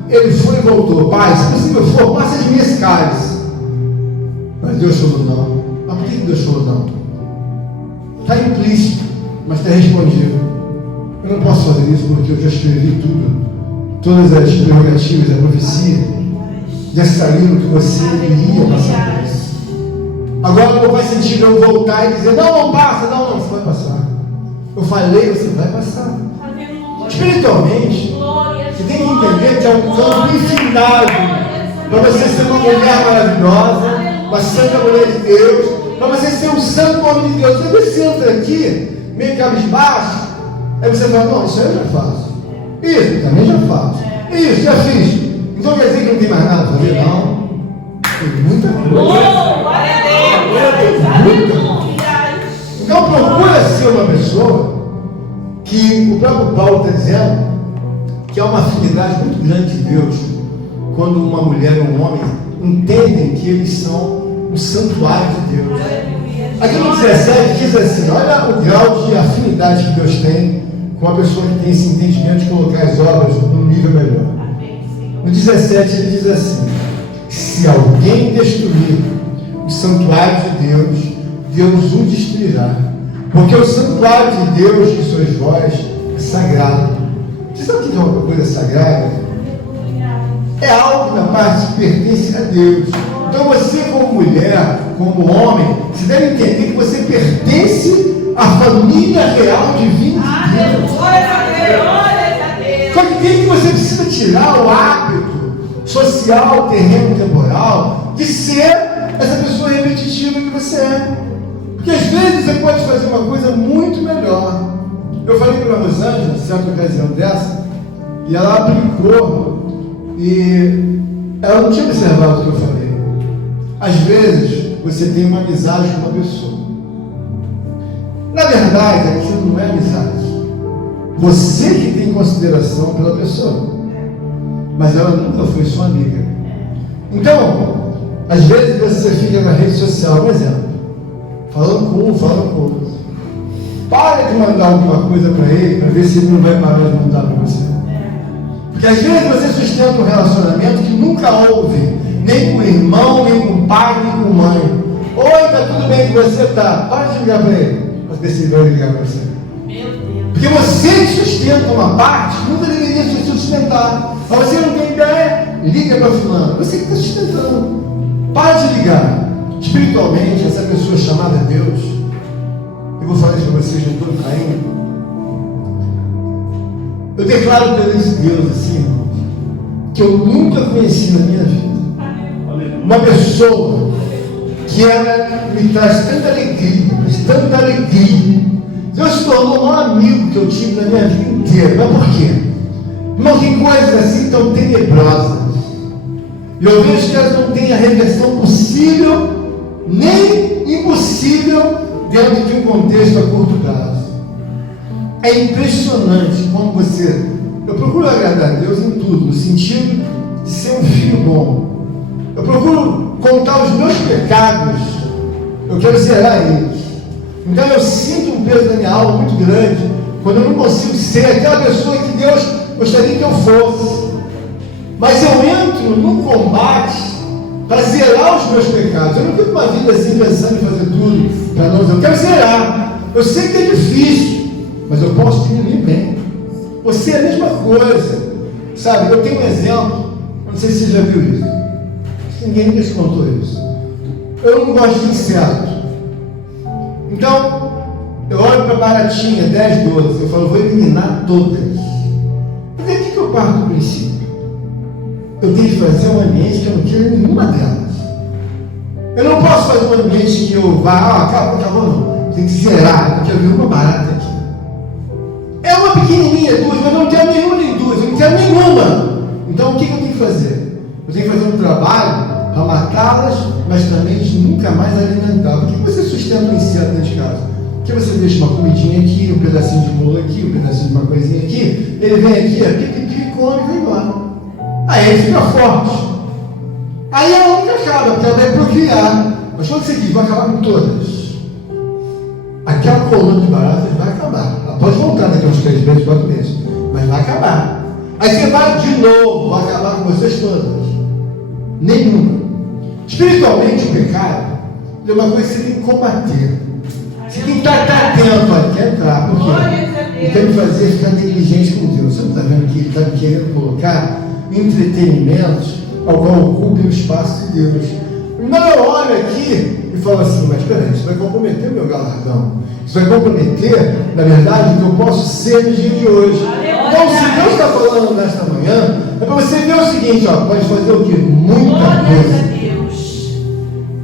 ele foi e voltou. Pai, se possível for, passa de mim esse cálice. Mas Deus falou não. Mas por que Deus falou não? Está implícito, mas está respondido. Eu não posso fazer isso porque eu já escrevi tudo. Todas as prerrogativas da profecia já sabiam que você iria passar por isso. Agora não faz sentido eu voltar e dizer, não passa, não, você vai passar. Eu falei, você vai passar. Espiritualmente, você tem que entender que é um campo infindável para você ser uma mulher maravilhosa, uma santa mulher de Deus, para você ser um santo homem de Deus. Você entra aqui, meio cabisbaixo, aí você fala, não, isso aí eu já faço. Isso, também já faço. Isso, já fiz. Então quer dizer que não tem mais nada a fazer? Não. Tem muita coisa. Então procura ser uma pessoa que o próprio Paulo está dizendo que há uma afinidade muito grande de Deus quando uma mulher ou um homem entendem que eles são o santuário de Deus. Aqui no 17 diz assim, olha o grau de afinidade que Deus tem com uma pessoa que tem esse entendimento de colocar as obras num nível melhor. No 17 ele diz assim, se alguém destruir o santuário de Deus, Deus o destruirá. Porque o santuário de Deus, que sois vós, é sagrado. Você sabe o que é uma coisa sagrada? É algo na parte que pertence a Deus. Então você, como mulher, como homem, você deve entender que você pertence à família real divina de Deus. Só que tem que você precisa tirar o hábito social, terreno, temporal, de ser essa pessoa repetitiva que você é. Porque às vezes você pode fazer uma coisa muito melhor. Eu falei para a Rosângela, certa ocasião dessa, e ela aplicou, e ela não tinha observado o que eu falei. Às vezes você tem uma amizade com uma pessoa. Na verdade, aquilo não é amizade. Você que tem consideração pela pessoa, mas ela nunca foi sua amiga. Então, às vezes você fica na rede social, por exemplo, falando com um, falando com outro. Para de mandar alguma coisa para ele, para ver se ele não vai parar de mandar para você. Porque às vezes você sustenta um relacionamento que nunca houve, nem com o irmão, nem com o pai, nem com a mãe. Oi, está tudo bem que você está? Para de ligar para ele, para ver se ele vai ligar para você. Porque você que sustenta uma parte, nunca deveria se sustentar. Mas você não tem ideia, liga para fulano. Você que está sustentando. Para de ligar. Espiritualmente, essa pessoa chamada Deus, eu vou falar isso para vocês, não estou caindo. Eu declaro perante Deus assim, irmãos, que eu nunca conheci na minha vida uma pessoa que ela me traz tanta alegria, mas tanta alegria. Deus se tornou o maior amigo que eu tive na minha vida inteira. Mas por quê? Irmão, tem coisas assim tão tenebrosas. E eu vejo que elas não têm a reversão possível, nem impossível, dentro de um contexto a curto prazo. É impressionante como você... Eu procuro agradar a Deus em tudo, no sentido de ser um filho bom. Eu procuro contar os meus pecados. Eu quero zerar eles. Então eu sinto um peso na minha alma muito grande quando eu não consigo ser aquela pessoa que Deus gostaria que eu fosse. Mas eu entro num combate para zerar os meus pecados. Eu não tenho uma vida assim pensando em fazer tudo para não zerar. Eu quero zerar. Eu sei que é difícil, mas eu posso diminuir bem. Você é a mesma coisa. Sabe, eu tenho um exemplo, não sei se você já viu isso. Ninguém me contou isso. Eu não gosto de inseto. Então, eu olho para a baratinha, 10, 12, eu falo, vou eliminar todas. Mas é aqui que eu parto do princípio. Eu tenho que fazer um ambiente que eu não quero nenhuma delas. Eu não posso fazer um ambiente que eu vá, acabou, não. Tem que zerar, porque eu vi uma barata aqui. É uma pequenininha, duas, mas eu não quero nenhuma nem duas, eu não quero nenhuma. Então o que eu tenho que fazer? Eu tenho que fazer um trabalho para matá-las, mas também de nunca mais alimentar. Por que você sustenta um inseto dentro de casa? Porque você deixa uma comidinha aqui, um pedacinho de bolo aqui, um pedacinho de uma coisinha aqui, ele vem aqui, pique, come e vai embora. Aí ele fica forte. Aí a única acaba, porque ela vai procriar. Mas quando você diz, vai acabar com todas, aquela coluna de baratas vai acabar. Ela pode voltar daqui a uns 3 meses, 4 meses, mas vai acabar. Aí você vai de novo, vai acabar com vocês todas. Nenhuma. Espiritualmente, o pecado é uma coisa que você tem que combater. Você tem que estar atento a entrar. Por quê? Ele tem que fazer ficar negligente com Deus. Você não está vendo que ele está querendo colocar entretenimentos ao qual ocupem o espaço de Deus. Então eu olho aqui e falo assim, mas peraí, isso vai comprometer o meu galardão. Isso vai comprometer, na verdade, o que eu posso ser no dia de hoje. Então, se Deus está falando nesta manhã, é para você ver o seguinte, ó, pode fazer o quê? Muita coisa.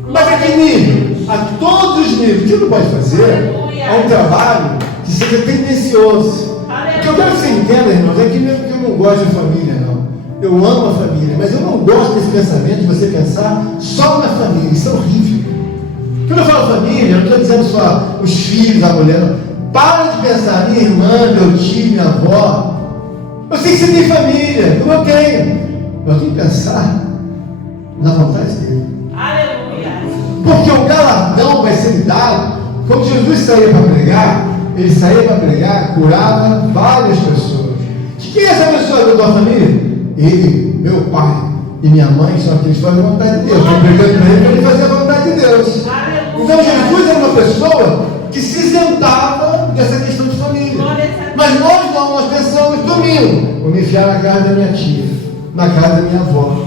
Mas a que nível? A todos os níveis. O que não pode fazer é um trabalho que seja tendencioso. O que eu quero que você entenda, irmãos, é que mesmo que eu não gosto de família, não. Eu amo a família, mas eu não gosto desse pensamento de você pensar só na família. Isso é horrível. Quando eu falo família, eu não estou dizendo só os filhos, a mulher. Não. Para de pensar, minha irmã, meu tio, minha avó. Eu sei que você tem família, como eu tenho. Eu tenho que pensar na vontade dele. Aleluia. Porque o galardão vai ser dado. Quando Jesus saía para pregar, ele saía para pregar, curava várias pessoas. Quem é essa pessoa da tua família? Ele, meu pai e minha mãe são aqueles que fazem a vontade de Deus. Estou pregando para ele para ele fazer a vontade de Deus. Então Jesus era uma pessoa que se isentava dessa questão de família. Mas nós pensamos, domingo, vou me enfiar na casa da minha tia, na casa da minha avó.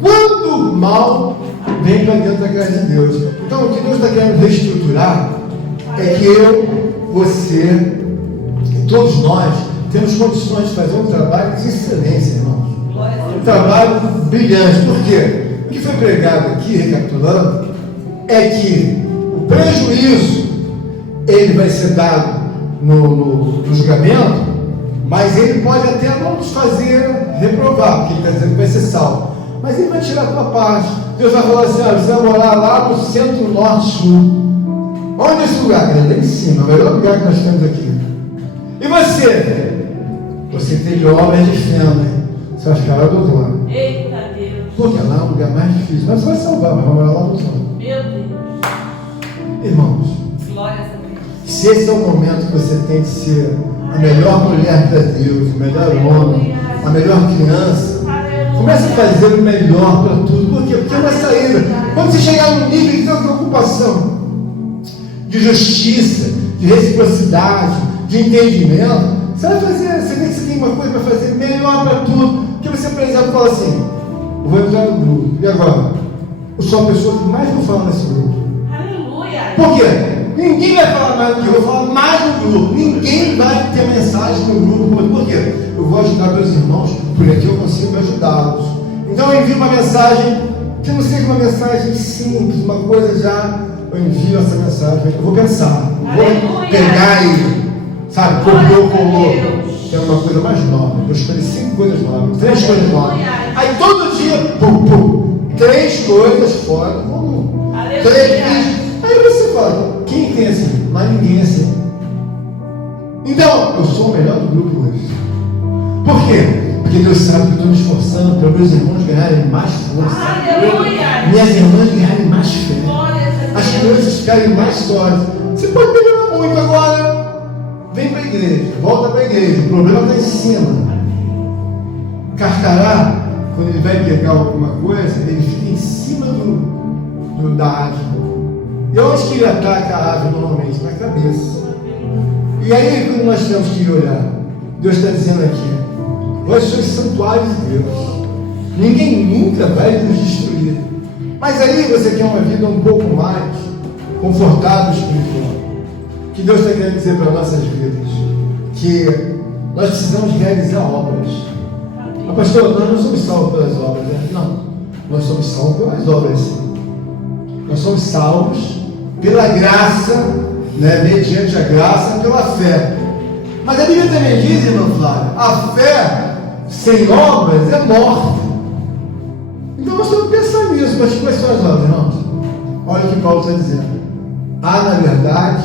Quanto mal vem para dentro da casa de Deus. Então o que Deus está querendo reestruturar é que eu, você, todos nós, temos condições de fazer um trabalho de excelência, irmãos. Um trabalho brilhante. Por quê? O que foi pregado aqui, recapitulando, é que o prejuízo ele vai ser dado no julgamento, mas ele pode até não nos fazer reprovar, porque ele está dizendo que vai ser salvo. Mas ele vai tirar a tua parte. Deus vai falar assim, olha, você vai morar lá no centro, norte, sul. Onde é esse lugar? Lá em cima, o melhor lugar que nós temos aqui. E você? Você teve obras de fenda, hein? Você vai ficar lá do outro lado. Eita Deus. Porque lá é um lugar mais difícil. Mas você vai salvar, mas vai morar lá no outro lado. Meu Deus. Irmãos, Glória a Deus. se esse é o momento que você tem de ser a melhor mulher para Deus, o melhor homem, a melhor criança, comece a fazer o melhor para tudo. Por quê? Porque é uma saída. Quando você chegar num nível de preocupação, de justiça, de reciprocidade, de entendimento, você vai fazer, você vê que você tem uma coisa para fazer melhor para tudo. Porque você, por exemplo, fala assim, eu vou entrar no grupo, e agora? Eu sou a pessoa que mais vou falar nesse grupo. Aleluia. Por quê? Ninguém vai falar mais do que eu vou falar mais no grupo. Ninguém vai ter mensagem no grupo. Por quê? Eu vou ajudar meus irmãos, porque aqui eu consigo ajudá-los. Então eu envio uma mensagem, que não seja uma mensagem simples, uma coisa já, eu envio essa mensagem, eu vou pensar, eu vou pegar e, sabe, copiou, colou. Que é uma coisa mais nova. Eu escolhi 5 coisas novas, 3 coisas novas. Aí todo dia, pum, pum, 3 coisas fora do comum. 3 vídeos. Aí você fala, quem tem assim? Mas ninguém é assim. Então, eu sou o melhor do grupo hoje. Por quê? Porque Deus sabe que eu estou me esforçando para meus irmãos ganharem mais força. Aleluia. Minhas irmãs ganharem mais fé. Glória a Deus. As crianças ficarem mais sólidas. Você pode melhorar muito agora. Vem para a igreja, volta para a igreja. O problema está em cima. Carcará, quando ele vai pegar alguma coisa, ele fica em cima da ave. E onde que ele ataca a ave normalmente? Na cabeça. E aí, quando nós temos que olhar, Deus está dizendo aqui: vós sois santuários de Deus, ninguém nunca vai nos destruir. Mas aí você quer uma vida um pouco mais confortável espiritual. O que Deus está querendo dizer para nossas vidas? Que nós precisamos realizar obras. Mas pastor, nós não somos salvos pelas obras, né? Não, nós somos salvos pelas obras, sim. Nós somos salvos pela graça, né? Mediante a graça, pela fé. Mas a Bíblia também diz, irmão Flávio, a fé sem obras é morta. Então nós temos que pensar nisso. Mas quais são as obras, irmãos? Olha o que Paulo está dizendo. Há, na verdade,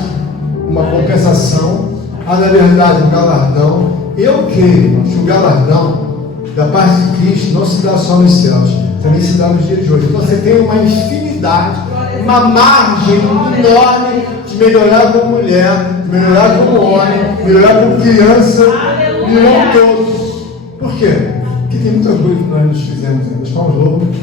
uma compensação, há, na verdade, um galardão. Eu creio, irmãos, que o galardão da parte de Cristo não se dá só nos céus, também se dá nos dias de hoje. Então você tem uma infinidade, uma margem enorme de melhorar como mulher, de melhorar como homem, de melhorar como criança, melhorar todos. Por quê? Porque tem muita coisa que nós nos fizemos ainda. Nós estamos loucos.